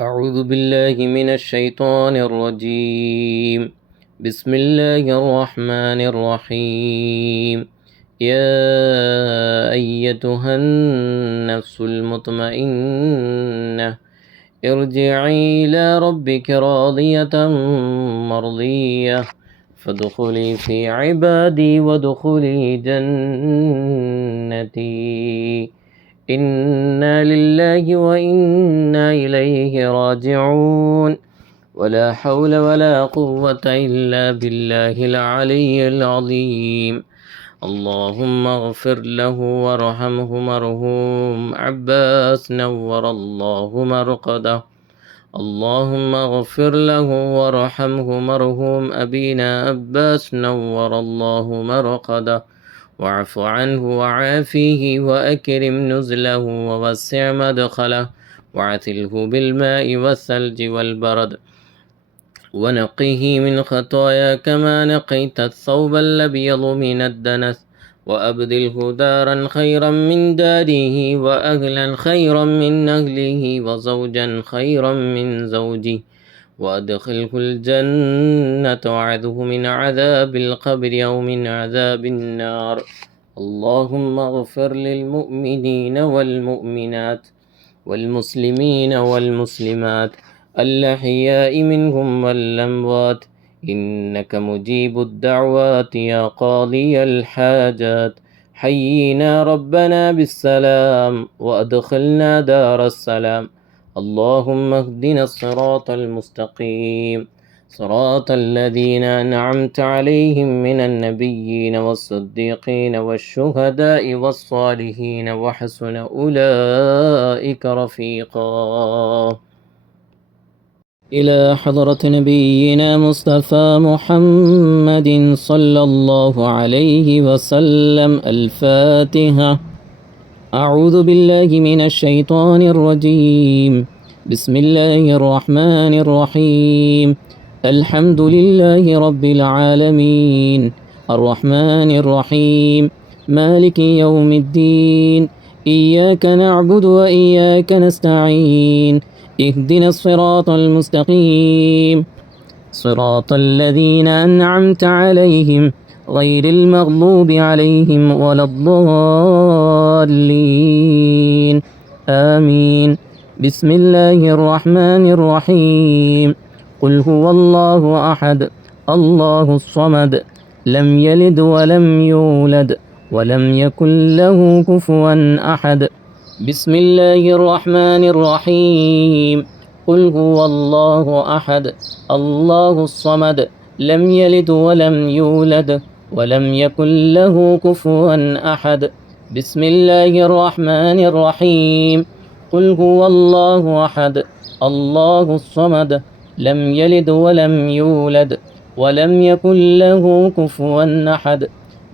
أعوذ بالله من الشيطان الرجيم. بسم الله الرحمن الرحيم. يا أيتها النفس المطمئنة ارجعي إلى ربك راضية مرضية فادخلي في عبادي وادخلي جنتي. إنا لله وإنا إليه راجعون. ولا حول ولا قوة إلا بالله العلي العظيم. اللهم اغفر له وارحمه مرحوم عباس نور الله مرقده. اللهم اغفر له وارحمه مرحوم أبينا عباس نور الله مرقده. واعف عنه وعافيه وأكرم نزله ووسع مدخله واعتله بالماء والثلج والبرد ونقه من خطايا كما نقيت الثوب الأبيض من الدنس. وأبدله دارا خيرا من داره وأهلا خيرا من أهله وزوجا خيرا من زوجه وأدخله الجنة وأعذه من عذاب القبر أو من عذاب النار. اللهم اغفر للمؤمنين والمؤمنات والمسلمين والمسلمات الأحياء منهم والأموات إنك مجيب الدعوات يا قاضي الحاجات. حينا ربنا بالسلام وأدخلنا دار السلام. اللهم اهدنا الصراط المستقيم صراط الذين أنعمت عليهم من النبيين والصديقين والشهداء والصالحين وحسن أولئك رفيقا. إلى حضرة نبينا مصطفى محمد صلى الله عليه وسلم الفاتحة. أعوذ بالله من الشيطان الرجيم. بسم الله الرحمن الرحيم. الحمد لله رب العالمين الرحمن الرحيم مالك يوم الدين. إياك نعبد وإياك نستعين. اهدنا الصراط المستقيم صراط الذين أنعمت عليهم غير المغضوب عليهم ولا الضالين آمين. بسم الله الرحمن الرحيم. قل هو الله أحد الله الصمد لم يلد ولم يولد ولم يكن له كفوا أحد. بسم الله الرحمن الرحيم. قل هو الله أحد الله الصمد لم يلد ولم يولد ولم يكن له كفوا أحد. بسم الله الرحمن الرحيم. قل هو الله أحد الله الصمد لم يلد ولم يولد ولم يكن له كفوا أحد.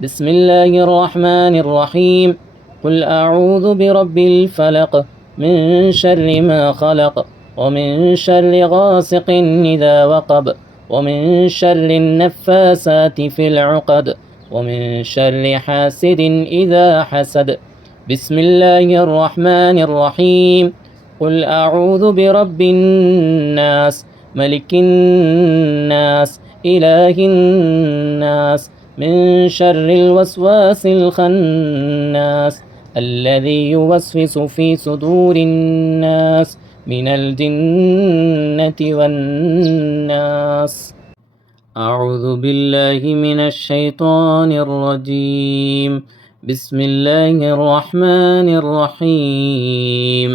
بسم الله الرحمن الرحيم. قل أعوذ برب الفلق من شر ما خلق ومن شر غاسق إذا وقب ومن شر النفاسات في العقد ومن شر حاسد إذا حسد. بسم الله الرحمن الرحيم. قل أعوذ برب الناس ملك الناس إله الناس من شر الوسواس الخناس الذي يوسوس في صدور الناس من الجنة والناس. أعوذ بالله من الشيطان الرجيم. بسم الله الرحمن الرحيم.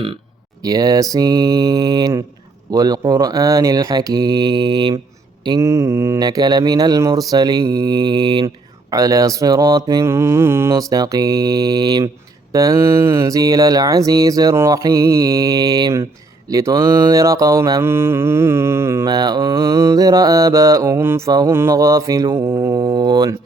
ياسين والقرآن الحكيم إنك لمن المرسلين على صراط مستقيم. تنزيل العزيز الرحيم لتنذر قوما ما أنذر آباؤهم فهم غافلون.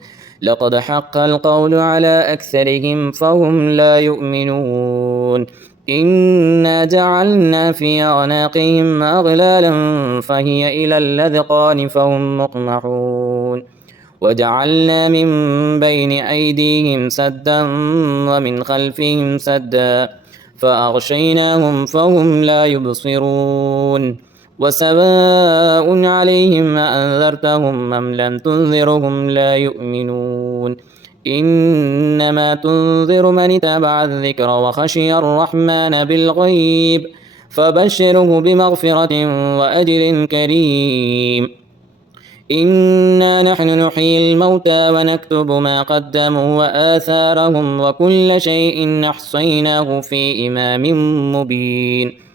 لقد حق القول على أكثرهم فهم لا يؤمنون. إنا جعلنا في أعناقهم أغلالا فهي إلى الأذقان فهم مقمحون. وجعلنا من بين أيديهم سدا ومن خلفهم سدا فأغشيناهم فهم لا يبصرون وسواء عليهم أأنذرتهم أم لم تنذرهم لا يؤمنون إنما تنذر من اتبع الذكر وخشي الرحمن بالغيب فبشره بمغفرة وأجر كريم إنا نحن نحيي الموتى ونكتب ما قدموا وآثارهم وكل شيء أحصيناه في إمام مبين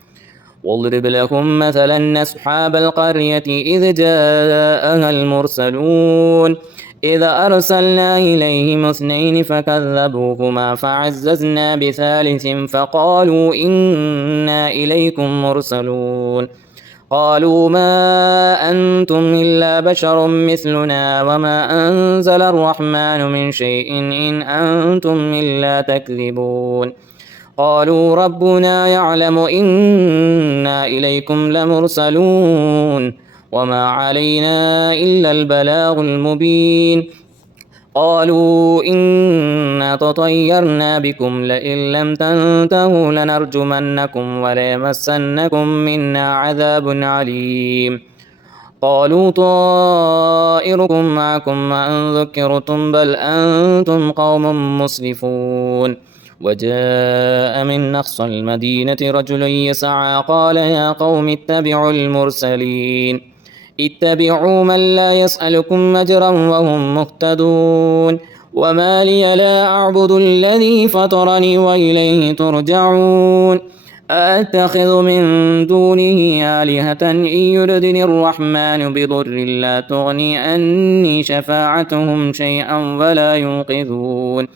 واضرب لهم مثلا أصحاب القرية إذ جاءها المرسلون إذا أرسلنا إليهم اثنين فكذبوهما فعززنا بثالث فقالوا إنا إليكم مرسلون قالوا ما أنتم إلا بشر مثلنا وما أنزل الرحمن من شيء إن أنتم إلا تكذبون قالوا ربنا يعلم إنا إليكم لمرسلون وما علينا إلا البلاغ المبين قالوا إنا تطيرنا بكم لئن لم تنتهوا لنرجمنكم وليمسنكم منا عذاب عليم قالوا طائركم معكم وإن ذكرتم بل أنتم قوم مسرفون وجاء من أقصى المدينة رجل يسعى قال يا قوم اتبعوا المرسلين اتبعوا من لا يسألكم أجرا وهم مهتدون وما لي لا أعبد الذي فطرني وإليه ترجعون أأتخذ من دونه آلهة إن يردني الرحمن بضر لا تغني عني شفاعتهم شيئا ولا ينقذون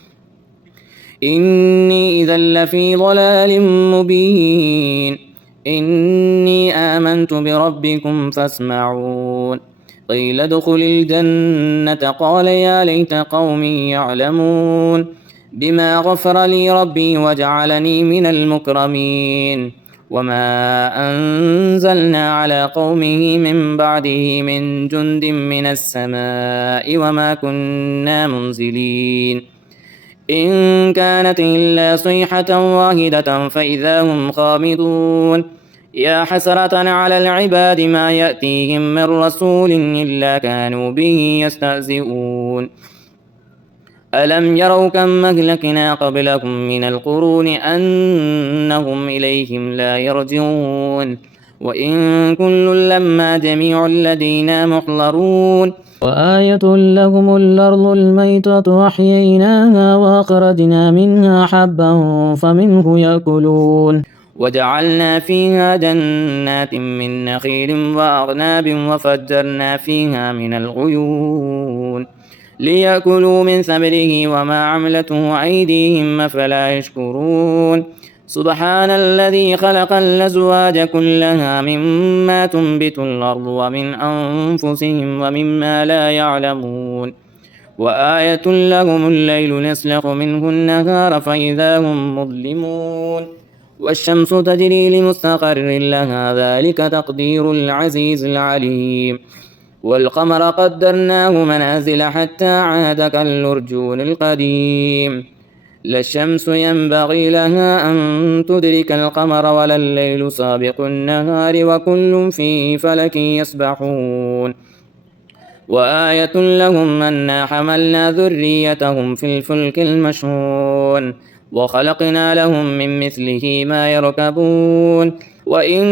إني إذا لفي ضلال مبين إني آمنت بربكم فاسمعون قيل ادخل الجنة قال يا ليت قومي يعلمون بما غفر لي ربي وجعلني من المكرمين وما أنزلنا على قومه من بعده من جند من السماء وما كنا منزلين إن كانت إلا صيحة واحدة فإذا هم خامدون يا حسرة على العباد ما يأتيهم من رسول إلا كانوا به يستهزئون ألم يروا كم أهلكنا قبلهم من القرون أنهم إليهم لا يرجعون وإن كل لما جميع لدينا محضرون وآية لهم الأرض الميتة أحييناها وأخرجنا منها حبا فمنه يأكلون وجعلنا فيها جنات من نخيل وأعناب وفجرنا فيها من العيون ليأكلوا من ثمره وما عملته أيديهم أفلا يشكرون سبحان الذي خلق الأزواج كلها مما تنبت الأرض ومن أنفسهم ومما لا يعلمون وآية لهم الليل نسلخ منه النهار فإذا هم مظلمون والشمس تجري لمستقر لها ذلك تقدير العزيز العليم والقمر قدرناه منازل حتى عاد كالأرجون القديم لا الشمس ينبغي لها أن تدرك القمر ولا الليل سابق النهار وكل في فلك يسبحون وآية لهم أنا حملنا ذريتهم في الفلك المشحون وخلقنا لهم من مثله ما يركبون وإن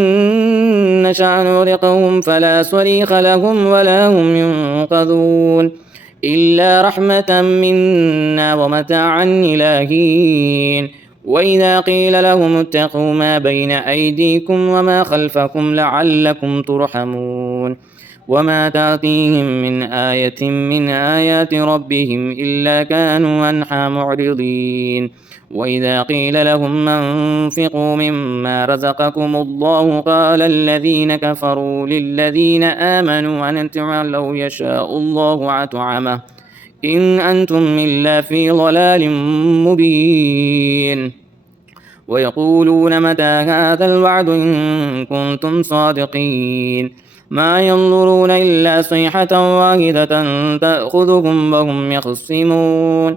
نشأ نغرقهم فلا صريخ لهم ولا هم ينقذون إلا رحمة منا ومتاعا إلى حين وإذا قيل لهم اتقوا ما بين أيديكم وما خلفكم لعلكم ترحمون وما تأتيهم من آية من آيات ربهم إلا كانوا عنها معرضين وإذا قيل لهم أنفقوا مما رزقكم الله قال الذين كفروا للذين آمنوا أنطعم لو يشاء الله أطعمه إن أنتم إلا في ضلال مبين ويقولون متى هذا الوعد إن كنتم صادقين ما ينظرون إلا صيحة واحدة تأخذهم وهم يخصمون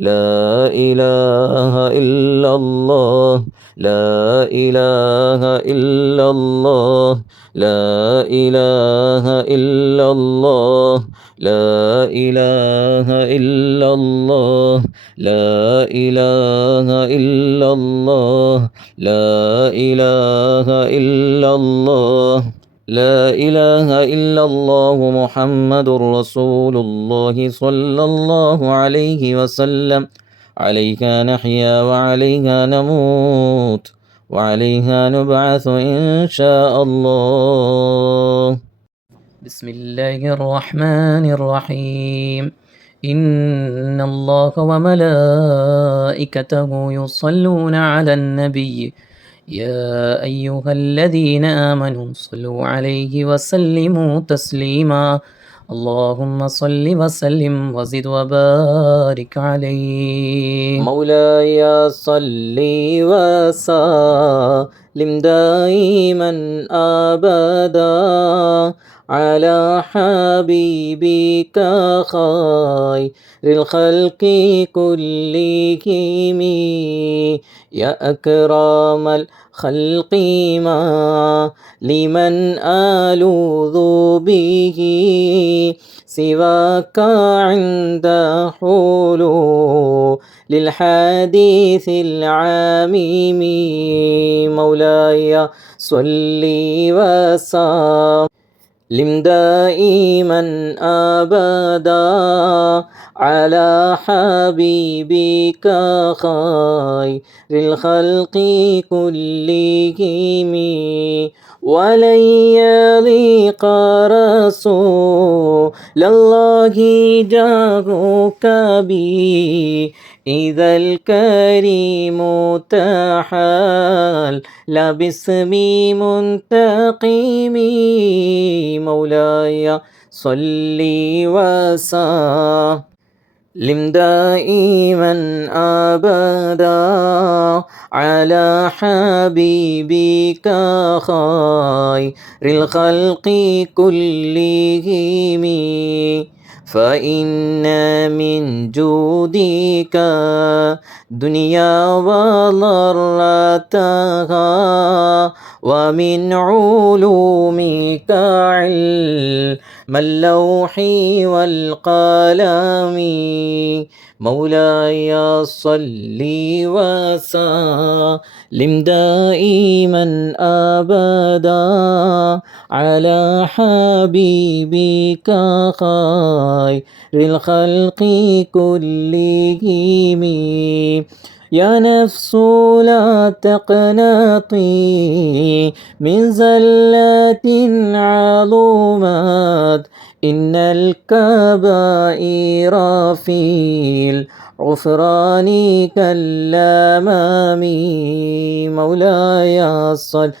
لا إله إلا الله لا إله إلا الله لا إله إلا الله لا إله إلا الله لا إله إلا الله لا إله إلا الله لا إله إلا الله محمد رسول الله صلى الله عليه وسلم عليها نحيا وعليها نموت وعليها نبعث إن شاء الله بسم الله الرحمن الرحيم إن الله وملائكته يصلون على النبي يا أيها الذين آمنوا صلوا عليه وسلموا تسليما اللهم صل وسلم وزد وبارك عليه مولاي صل وسلم دائما أبدا على حبيبك خير الخلق كلهم يا أكرم الخلق ما لمن ألوذ به سواك عند حلول للحديث العميم مولاي صل وسلم دائما أبدا على حبيبك خير الخلق كلهم ولن يليق رسول الله جاهك بي إذا الكريم تحال لا باسم منتقم مولاي صل وسلم دائما أبدا على حبيبك خير الخلق كلهم فإن من جودك دنيا وضرتها ومن علومك علم اللوح والقلم مولاي صل وسلم دائما أبدا على حبيبك خير الخلق كلهم يا نفس لا تقنطي من زلات عظمت إن الكبائر في الغفران كالأمام مولاي صل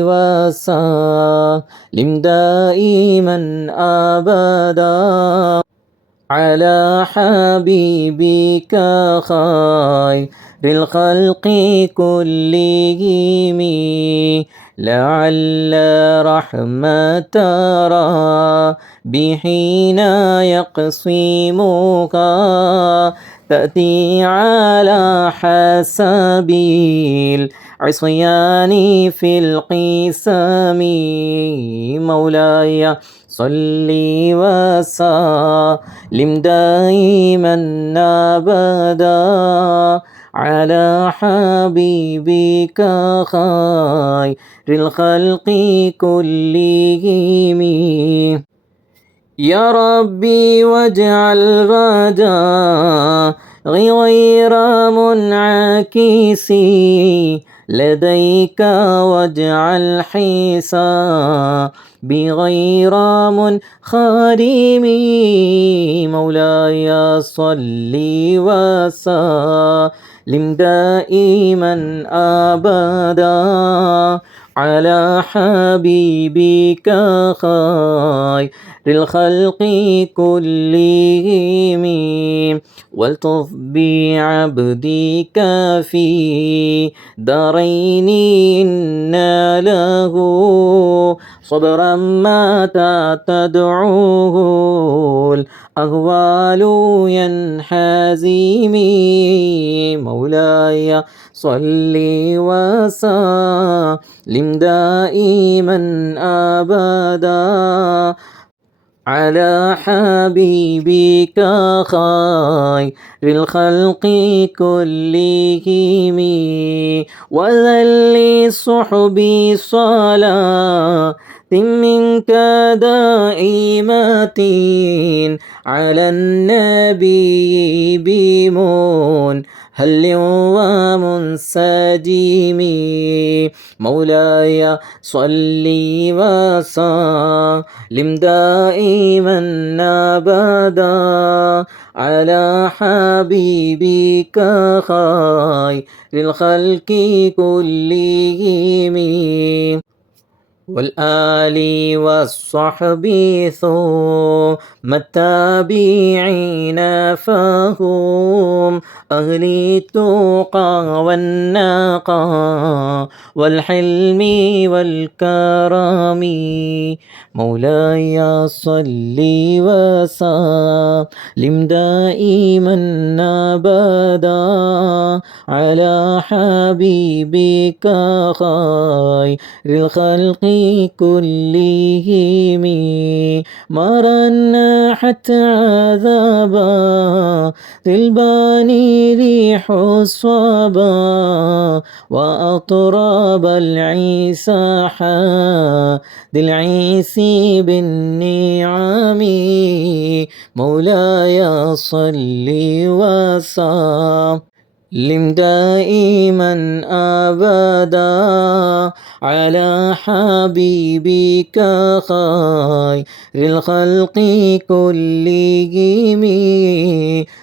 وسلم دائما أبدا على حبيبك خير الخلق كلهم لعل رحمة ربي يقسمها تأتي على حسب العصيان في القسم مولاي صل وسلم دائما أبدا على حبيبك خير الخلق كلهم يا ربي واجعل رجاء غير منعكس لديك واجعل حسابي غير منخرم مولاي صل وسلم دائما أبدا على حبيبك خير الخلق كلهم والطف بعبدك في دارين إن له صبرا متى تدعوه الأهوال ينحازمي مولاي صل وسلم دائما أبدا على حبيبك خير الخلق كلهم وذل الصحب صلاة منك دائمة على النبي بمن هل ومنسجم مولاي صل وسلم دائما أبدا على حبيبك خير الخلق كلهم والآل والصحب ثم التابعين فهم أهل التقى والنقى والحلم والكرم مولاي صل وسلم دائما أبدا على حبيبك خير الخلق كلهم مرنا حتى عذابا للباني ريح الصبا وأطراب العيسى ذي العيس بالنعم مولاي صل وسلم دائما أبدا على حبيبك خير الخلق كلهم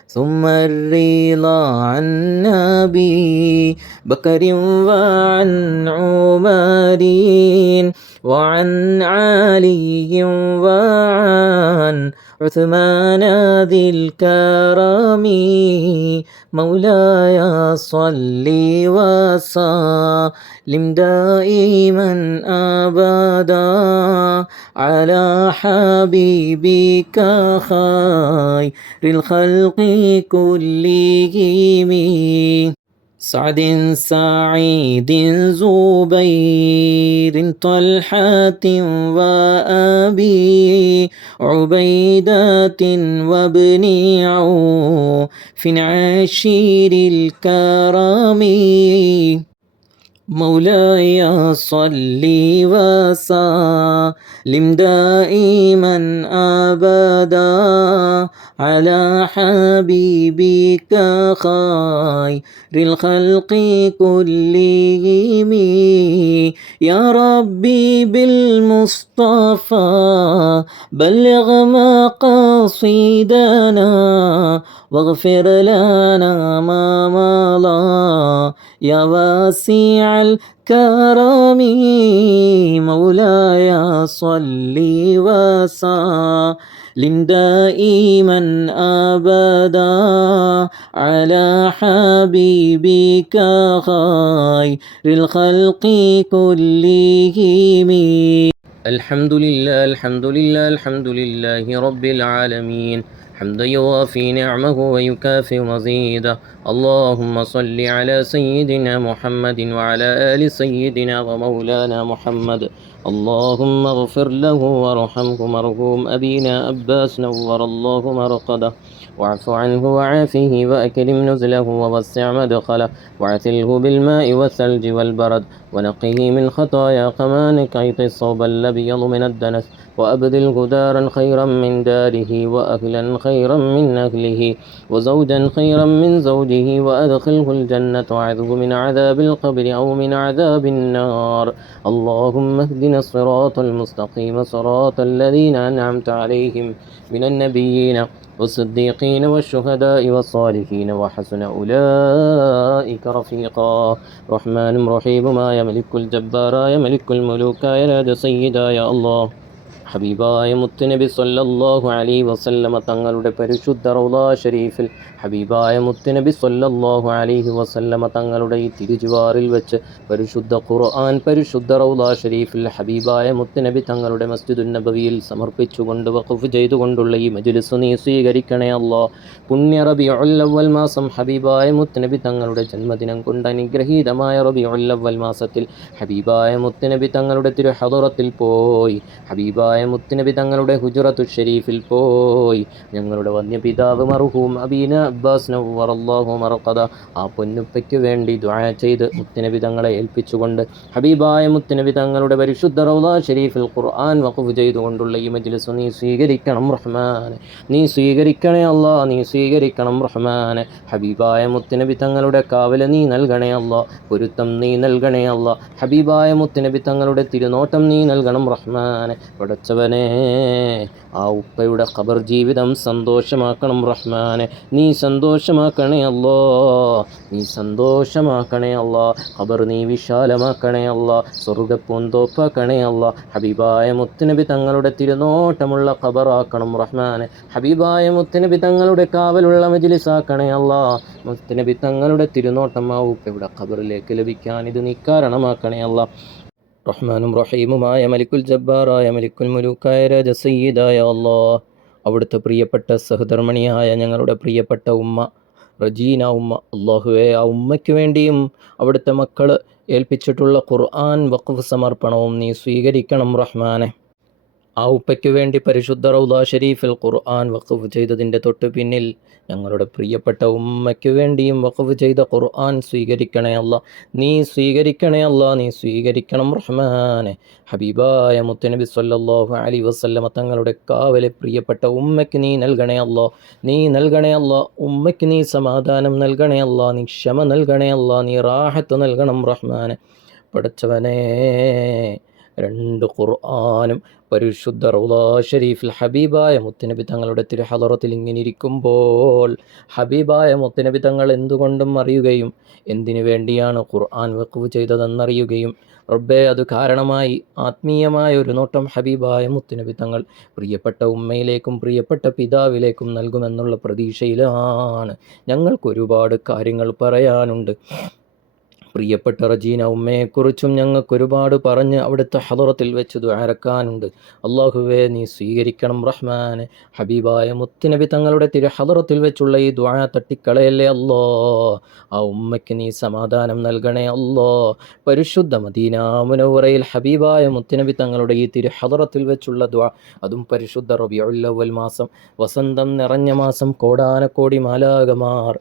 ثم الرضا عن نبي بكر وعن عمر وعن علي وعن عثمان ذي الكرم مولاي صل وسلم دائما أبدا على حبيبك خير الخلق كلهم سعد سعيد زبير طلحة وأبي عبيدة وابن عوف عشير الكرم مولاي صل وسلم دائما أبدا على حبيبك خير الخلق كلهم يا ربي بالمصطفى بلغ مقاصدنا واغفر لنا ما مضى يا واسع الكرم مولاي صل وسلم دائما أبدا على حبيبك خير الخلق كلهم الحمد لله الحمد لله الحمد لله رب العالمين حمدا يوافي نعمه ويكافئ مزيده اللهم صل على سيدنا محمد وعلى آل سيدنا ومولانا محمد اللهم اغفر له وارحمه مرحوم أبينا أباس نور الله مرقده واعف عنه وعافه وأكرم نزله ووسع مدخله واعتله بالماء والثلج والبرد ونقه من خطايا كما نقيت الصوب الأبيض من الدنس وأبدله دارا خيرا من داره وأهلا خيرا من أهله وزوجا خيرا من زوجه وأدخله الجنة وأعذه من عذاب القبر أو من عذاب النار اللهم اهدنا الصراط المستقيم صراط الذين أنعمت عليهم من النبيين والصديقين والشهداء والصالحين وحسن أولئك رفيقا رحمن رحيم ما يملك الجبار يا ملك الملوك يا ناد سيدا يا الله ഹബീബായ മുത്തുനബി സ്വല്ലല്ലാഹു അലൈഹി വസല്ലമ തങ്ങളുടെ പരിശുദ്ധ റൗളാ ഷരീഫിൽ ഹബീബായ മുത്തുനബി സ്വല്ലല്ലാഹു അലൈഹി വസല്ലമ തങ്ങളുടെ ഈ തിരുജുവാറിൽ വെച്ച് പരിശുദ്ധ ഖുർആൻ പരിശുദ്ധ റൗളാ ഷരീഫിൽ ഹബീബായ മുത്തുനബി തങ്ങളുടെ മസ്ജിദുൻ നബവിയിൽ സമർപ്പിച്ചുകൊണ്ട് വഖഫ് ചെയ്തുകൊണ്ടുള്ള ഈ മജ്ലിസ് നീ സ്വീകരിക്കണേ അല്ലാ. പുണ്യ റബീഉൽ അവ്വൽ മാസം ഹബീബായ മുത്തുനബി തങ്ങളുടെ ജന്മദിനം കൊണ്ട് അനുഗ്രഹീതമായ റബീഉൽ അവ്വൽ മാസത്തിൽ ഹബീബായ മുത്തുനബി തങ്ങളുടെ തിരു ഹദറത്തിൽ പോയി ഹബീബായ മുത്തുനബി തങ്ങളുടെ ഹുജറത്തു ഷരീഫിൽ പോയി ഞങ്ങളുടെ വന്യപിതാവ് മർഹൂം അബീന അബ്ബാസ് നവ്വറല്ലാഹു മർഖദ ആ പൊന്നുപ്പയ്ക്ക് വേണ്ടി ദുആ ചെയ്ത് മുത്തുനബി തങ്ങളെ ഏൽപ്പിച്ചുകൊണ്ട് ഹബീബായ മുത്തുനബി തങ്ങളുടെ പരിശുദ്ധ റൗളാ ഷരീഫിൽ ഖുർആൻ വഖഫ് ചെയ്തുകൊണ്ടുള്ള ഈ മജ്ലിസ് നീ സ്വീകരിക്കണം റഹ്മാനെ, നീ സ്വീകരിക്കണേ അല്ലാ, നീ സ്വീകരിക്കണം റഹ്മാനെ. ഹബീബായ മുത്തുനബി തങ്ങളുടെ കാവല് നീ നൽകണേ അല്ലാ, പൊരുത്തം നീ നൽകണേ അല്ലാ. ഹബീബായ മുത്തുനബി തങ്ങളുടെ തിരുനോട്ടം നീ നൽകണം റഹ്മാനെ. പടച്ചവനെ, ആ ഉപ്പയുടെ ഖബർ ജീവിതം സന്തോഷമാക്കണം റഹ്മാനെ, നീ സന്തോഷമാക്കണേ അല്ലാ, നീ സന്തോഷമാക്കണേ അല്ലാ. ഖബർ നീ വിശാലമാക്കണേ അല്ലാ, സ്വർഗ്ഗപ്പൂന്തോപ്പാക്കണേ അല്ലാ. ഹബീബായ മുത്തുനബി തങ്ങളുടെ തിരുനോട്ടമുള്ള ഖബറാക്കണം റഹ്മാനെ. ഹബീബായ മുത്തുനബി തങ്ങളുടെ കാവലുള്ള മജ്ലിസാക്കണേ അല്ലാ. മുത്തുനബി തങ്ങളുടെ തിരുനോട്ടം ആ ഉപ്പയുടെ ഖബറിലേക്ക് ലഭിക്കാൻ ഇത് നീ കാരണമാക്കണേ അല്ലാ. റഹ്മാനും റഹീമുമായ മലിക്കുൽ ജബ്ബാറായ മലിക്കുൽ മുലൂക്കായ രാജ സയ്യിദായ അല്ലാഹ്, അവിടുത്തെ പ്രിയപ്പെട്ട സഹധർമ്മിണിയായ ഞങ്ങളുടെ പ്രിയപ്പെട്ട ഉമ്മ റജീന ഉമ്മ, അള്ളാഹുവേ, ആ ഉമ്മയ്ക്ക് വേണ്ടിയും അവിടുത്തെ മക്കൾ ഏൽപ്പിച്ചിട്ടുള്ള ഖുർആൻ വഖഫ് സമർപ്പണവും നീ സ്വീകരിക്കണം റഹ്മാനെ. ആ ഉപ്പയ്ക്ക് വേണ്ടി പരിശുദ്ധ റൗളാ ഷരീഫിൽ ഖുർആൻ വഖഫ് ചെയ്തതിൻ്റെ തൊട്ട് പിന്നിൽ ഞങ്ങളുടെ പ്രിയപ്പെട്ട ഉമ്മയ്ക്ക് വേണ്ടിയും വഖഫ് ചെയ്ത ഖുർആൻ സ്വീകരിക്കണേ അല്ലാ, നീ സ്വീകരിക്കണേ അല്ലാ, നീ സ്വീകരിക്കണം റഹ്മാനെ. ഹബീബായ മുത്തുനബി സ്വല്ലല്ലാഹു അലൈഹി വസല്ലമ തങ്ങളുടെ കാവല് പ്രിയപ്പെട്ട ഉമ്മയ്ക്ക് നീ നൽകണേ അല്ലാ, നീ നൽകണേ അല്ലാ. ഉമ്മയ്ക്ക് നീ സമാധാനം നൽകണേ അല്ലാ, നീ ക്ഷമ നൽകണേ അല്ലാ, നീ റാഹത്ത് നൽകണം റഹ്മാനെ. പടച്ചവനെ, രണ്ട് ഖുർആനും പരിശുദ്ധ റൗളാ ഷരീഫിൽ ഹബീബായ മുത്തുനബി തങ്ങളുടെ തിരുഹളറത്തിൽ ഇങ്ങനെ ഇരിക്കുമ്പോൾ ഹബീബായ മുത്തുനബി തങ്ങൾ എന്തുകൊണ്ടും അറിയുകയും എന്തിനു വേണ്ടിയാണ് ഖുർആൻ വഖഫ് ചെയ്തതെന്നറിയുകയും റബ്ബേ, അത് കാരണമായി ആത്മീയമായ ഒരു നോട്ടം ഹബീബായ മുത്തുനബി തങ്ങൾ പ്രിയപ്പെട്ട ഉമ്മയിലേക്കും പ്രിയപ്പെട്ട പിതാവിലേക്കും നൽകുമെന്നുള്ള പ്രതീക്ഷയിലാണ്. ഞങ്ങൾക്കൊരുപാട് കാര്യങ്ങൾ പറയാനുണ്ട്. പ്രിയപ്പെട്ട റജീന ഉമ്മയെക്കുറിച്ചും ഞങ്ങൾക്കൊരുപാട് പറഞ്ഞ് അവിടുത്തെ ഹദറത്തിൽ വെച്ച് ദുആരക്കാനുണ്ട്. അള്ളാഹുവേ, നീ സ്വീകരിക്കണം റഹ്മാനെ. ഹബീബായ മുത്തുനബി തങ്ങളുടെ തിരു ഹദറത്തിൽ വെച്ചുള്ള ഈ ദുആ തട്ടിക്കളയല്ലേ അല്ലാ. ആ ഉമ്മയ്ക്ക് നീ സമാധാനം നൽകണേ അല്ലാ. പരിശുദ്ധ മദീന മുനവ്വറയിൽ ഹബീബായ മുത്തുനബി തങ്ങളുടെ ഈ തിരു ഹദറത്തിൽ വെച്ചുള്ള ദുആ, അതും പരിശുദ്ധ റബീഉൽ അവ്വൽ മാസം, വസന്തം നിറഞ്ഞ മാസം, കോടാനക്കോടി മാലാകമാർ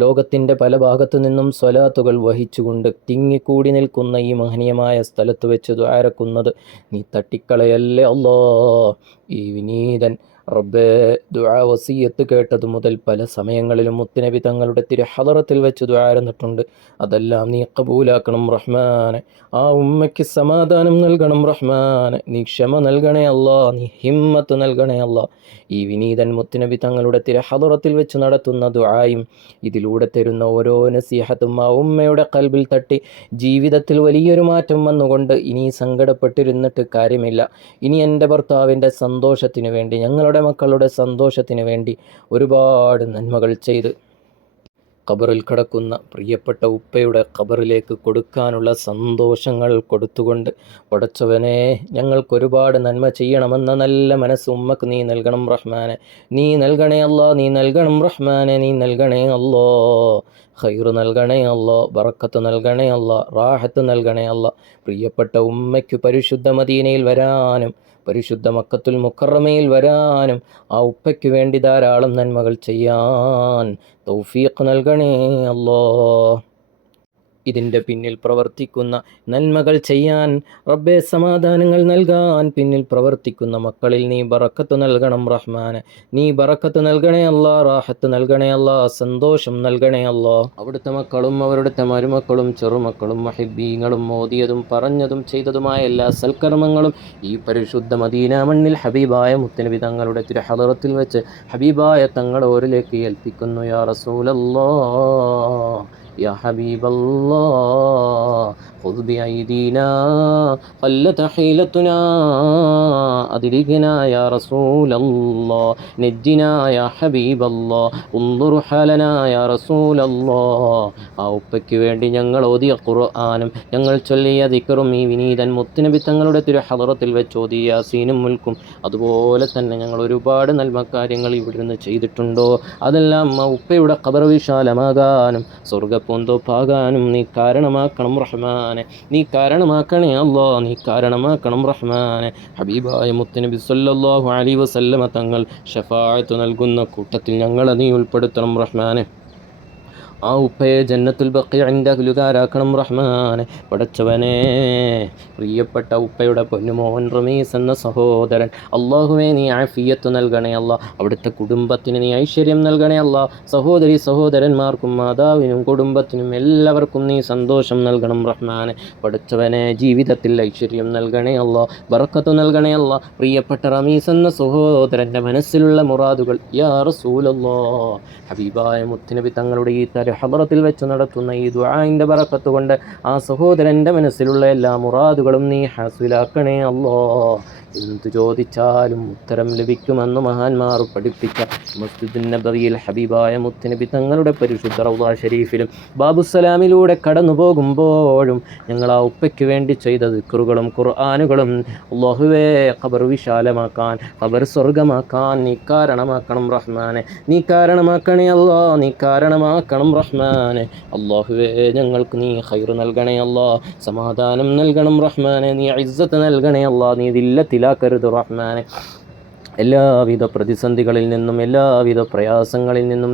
ലോകത്തിൻ്റെ പല ഭാഗത്തു നിന്നും സ്വലാത്തുകൾ വഹിച്ചുകൊണ്ട് തിങ്ങിക്കൂടി നിൽക്കുന്ന ഈ മഹനീയമായ സ്ഥലത്ത് വെച്ച് ദുആരക്കുന്നത് നീ തട്ടിക്കളയല്ലേ അല്ലാ. ഈ വിനീതൻ റബ്ബേ, ദുആ വസിയത്ത് കേട്ടതു മുതൽ പല സമയങ്ങളിലും മുത്തുനബി തങ്ങളുടെ തിരു ഹദറത്തിൽ വെച്ച് ദുആരന്നിട്ടുണ്ട്. അതെല്ലാം നീ ഖബൂലാക്കണം റഹ്മാനെ. ആ ഉമ്മയ്ക്ക് സമാധാനം നൽകണം റഹ്മാനെ. നീ ക്ഷമ നൽകണേ അല്ലാ, നീ ഹിമ്മത്ത് നൽകണേ അല്ലാ. ഈ വിനീതൻ മുത്തുനബി തങ്ങളുടെ തിരു ഹദറത്തിൽ വെച്ച് നടത്തുന്ന ദുആയും ഇതിലൂടെ തരുന്ന ഓരോ നസീഹത്തും ആ ഉമ്മയുടെ ഖൽബിൽ തട്ടി ജീവിതത്തിൽ വലിയൊരു മാറ്റം വന്നുകൊണ്ട് ഇനി സങ്കടപ്പെട്ടിരുന്നിട്ട് കാര്യമില്ല. ഇനി എൻ്റെ ഭർത്താവിൻ്റെ സന്തോഷത്തിന് വേണ്ടി, ഞങ്ങളുടെ മക്കളുടെ സന്തോഷത്തിന് വേണ്ടി ഒരുപാട് നന്മകൾ ചെയ്ത് ഖബറിൽ കിടക്കുന്ന പ്രിയപ്പെട്ട ഉപ്പയുടെ ഖബറിലേക്ക് കൊടുക്കാനുള്ള സന്തോഷങ്ങൾ കൊടുത്തുകൊണ്ട് പടച്ചവനെ, ഞങ്ങൾക്കൊരുപാട് നന്മ ചെയ്യണമെന്ന നല്ല മനസ്സ് ഉമ്മക്ക് നീ നൽകണം റഹ്മാനെ. നീ നൽകണേ അല്ലാ, നീ നൽകണം റഹ്മാനെ, നീ നൽകണേ അല്ലാ. ഖൈറ് നൽകണേ അല്ലാ, ബറക്കത്ത് നൽകണേ അല്ലാ, റാഹത്ത് നൽകണേ അല്ലാ. പ്രിയപ്പെട്ട ഉമ്മയ്ക്ക് പരിശുദ്ധ മദീനയിൽ വരാനും പരിശുദ്ധ മക്കത്തുൽ മുക്കറമയിൽ വരാനും ആ ഉപ്പയ്ക്ക് വേണ്ടി ധാരാളം നന്മകൾ ചെയ്യാൻ തൗഫീഖ് നൽകണേ അല്ലാ. ഇതിൻ്റെ പിന്നിൽ പ്രവർത്തിക്കുന്ന നന്മകൾ ചെയ്യാൻ റബ്ബേ, സമാധാനങ്ങൾ നൽകാൻ പിന്നിൽ പ്രവർത്തിക്കുന്ന മക്കളിൽ നീ ബറക്കത്ത് നൽകണം റഹ്മാനെ. നീ ബറക്കത്ത് നൽകണേ അല്ലാ, റാഹത്ത് നൽകണേ അല്ലാ, സന്തോഷം നൽകണേ അല്ലാ. അവിടുത്തെ മക്കളും അവരുടെ മരുമക്കളും ചെറുമക്കളും മഹിബീങ്ങളും ഓതിയതും പറഞ്ഞതും ചെയ്തതുമായ എല്ലാ സൽക്കർമ്മങ്ങളും ഈ പരിശുദ്ധ മദീന മണ്ണിൽ ഹബീബായ മുത്തുനബി തങ്ങളുടെ തിരു ഹദറത്തിൽ വെച്ച് ഹബീബായ തങ്ങളോരിലേക്ക് ഏൽപ്പിക്കുന്നു. യാ റസൂലല്ലാഹ്, യാ ഹബീബല്ലാഹ് ഖുദ് ബിഐദീനാ ഖല്ലത ഹീലത്തുനാ അദ്രിക്നാ യാ റസൂലല്ലാഹ് നജ്ജിനാ യാ ഹബീബല്ലാഹ് ഉൻദുർ ഹാലനാ യാ റസൂലല്ലാഹ്. ആ ഉപ്പയ്ക്ക് വേണ്ടി ഞങ്ങൾ ഓതിയ ഖുർആനും ഞങ്ങൾ ചൊല്ലിയ ദിക്റും ഈ വിനീതൻ മുത്തുനബി തങ്ങളുടെ തിരു ഹളറത്തിൽ വെച്ച് ഓതിയ യാസീനും മുൽക്കും അതുപോലെ തന്നെ ഞങ്ങൾ ഒരുപാട് നന്മകാര്യങ്ങൾ ഇവിടുന്ന് ചെയ്തിട്ടുണ്ടോ അതെല്ലാം ഉപ്പയുടെ ഖബർ വിശാലമാകാനും സ്വർഗ്ഗപ്പൂന്തോപ്പാകാനും നീ കാരണമാക്കണം റഹ്മാനെ, നീ കാരണമാക്കണേ അല്ലാ, നീ കാരണമാക്കണം റഹ്മാനെ. ഹബീബായ മുത്തുനബി സല്ലല്ലാഹു അലൈഹി വസല്ലമ തങ്ങൾ ശഫാഅത്ത് നൽകുന്ന കൂട്ടത്തിൽ ഞങ്ങളെ നീ ഉൾപ്പെടുത്തണം റഹ്മാനെ. ആ ഉപ്പയെ ജന്നത്തുൽ ബഖീഇൻ്റെ അഹ്ലുകാരാക്കണം റഹ്മാനെ. പടച്ചവനെ, പ്രിയപ്പെട്ട ഉപ്പയുടെ പൊന്നുമോൻ റമീസ് എന്ന സഹോദരൻ, അള്ളാഹുവേ നീ ആഫിയത്ത് നൽകണേ അല്ലാ, അവിടുത്തെ കുടുംബത്തിന് നീ ഐശ്വര്യം നൽകണേ അല്ലാ. സഹോദരി സഹോദരന്മാർക്കും മാതാവിനും കുടുംബത്തിനും എല്ലാവർക്കും നീ സന്തോഷം നൽകണം റഹ്മാനെ. പടച്ചവനെ, ജീവിതത്തിൽ ഐശ്വര്യം നൽകണേ അല്ലാ, ബർക്കത്ത് നൽകണേ അല്ലാ. പ്രിയപ്പെട്ട റമീസ് എന്ന സഹോദരൻ്റെ മനസ്സിലുള്ള മുറാദുകൾ യാ റസൂലല്ലാഹ് ഹബീബായ മുത്തുനബി തങ്ങളുടെ ഈ ഹളറത്തിൽ വെച്ച് നടത്തുന്ന ഈ ദുആഇൻ്റെ ബറക്കത്ത് കൊണ്ട് ആ സഹോദരൻ്റെ മനസ്സിലുള്ള എല്ലാ മുറാദുകളും നീ ഹാസിലാക്കണേ അല്ലാഹ്. എന്തു ചോദിച്ചാലും ഉത്തരം ലഭിക്കുമെന്ന് മഹാന്മാർ പഠിപ്പിച്ച മസ്ജിദുൻ നബവിയിൽ ഹബീബായ മുത്തുനബി തങ്ങളുടെ പരിശുദ്ധ റൗള ഷരീഫിലും ബാബുസലാമിലൂടെ കടന്നു പോകുമ്പോഴും ഞങ്ങൾ ആ ഉപ്പയ്ക്ക് വേണ്ടി ചെയ്ത ദിക്റുകളും ഖുർആനുകളും അല്ലാഹുവേ ഖബർ വിശാലമാക്കാൻ, ഖബർ സ്വർഗമാക്കാൻ നീ കാരണമാക്കണം റഹ്മാനെ, നീ കാരണമാക്കണേ അല്ലാ, നീ കാരണമാക്കണം റഹ്മാനെ. അല്ലാഹുവേ, ഞങ്ങൾക്ക് നീ ഖൈർ നൽകണേ അല്ലാ, സമാധാനം നൽകണം റഹ്മാനെ, നീ ഇസ്സത്ത് നൽകണേ അല്ലാ, നീ ദില്ലത്തിലാക്കരുത് റഹ്മാനെ. എല്ലാവിധ പ്രതിസന്ധികളിൽ നിന്നും എല്ലാവിധ പ്രയാസങ്ങളിൽ നിന്നും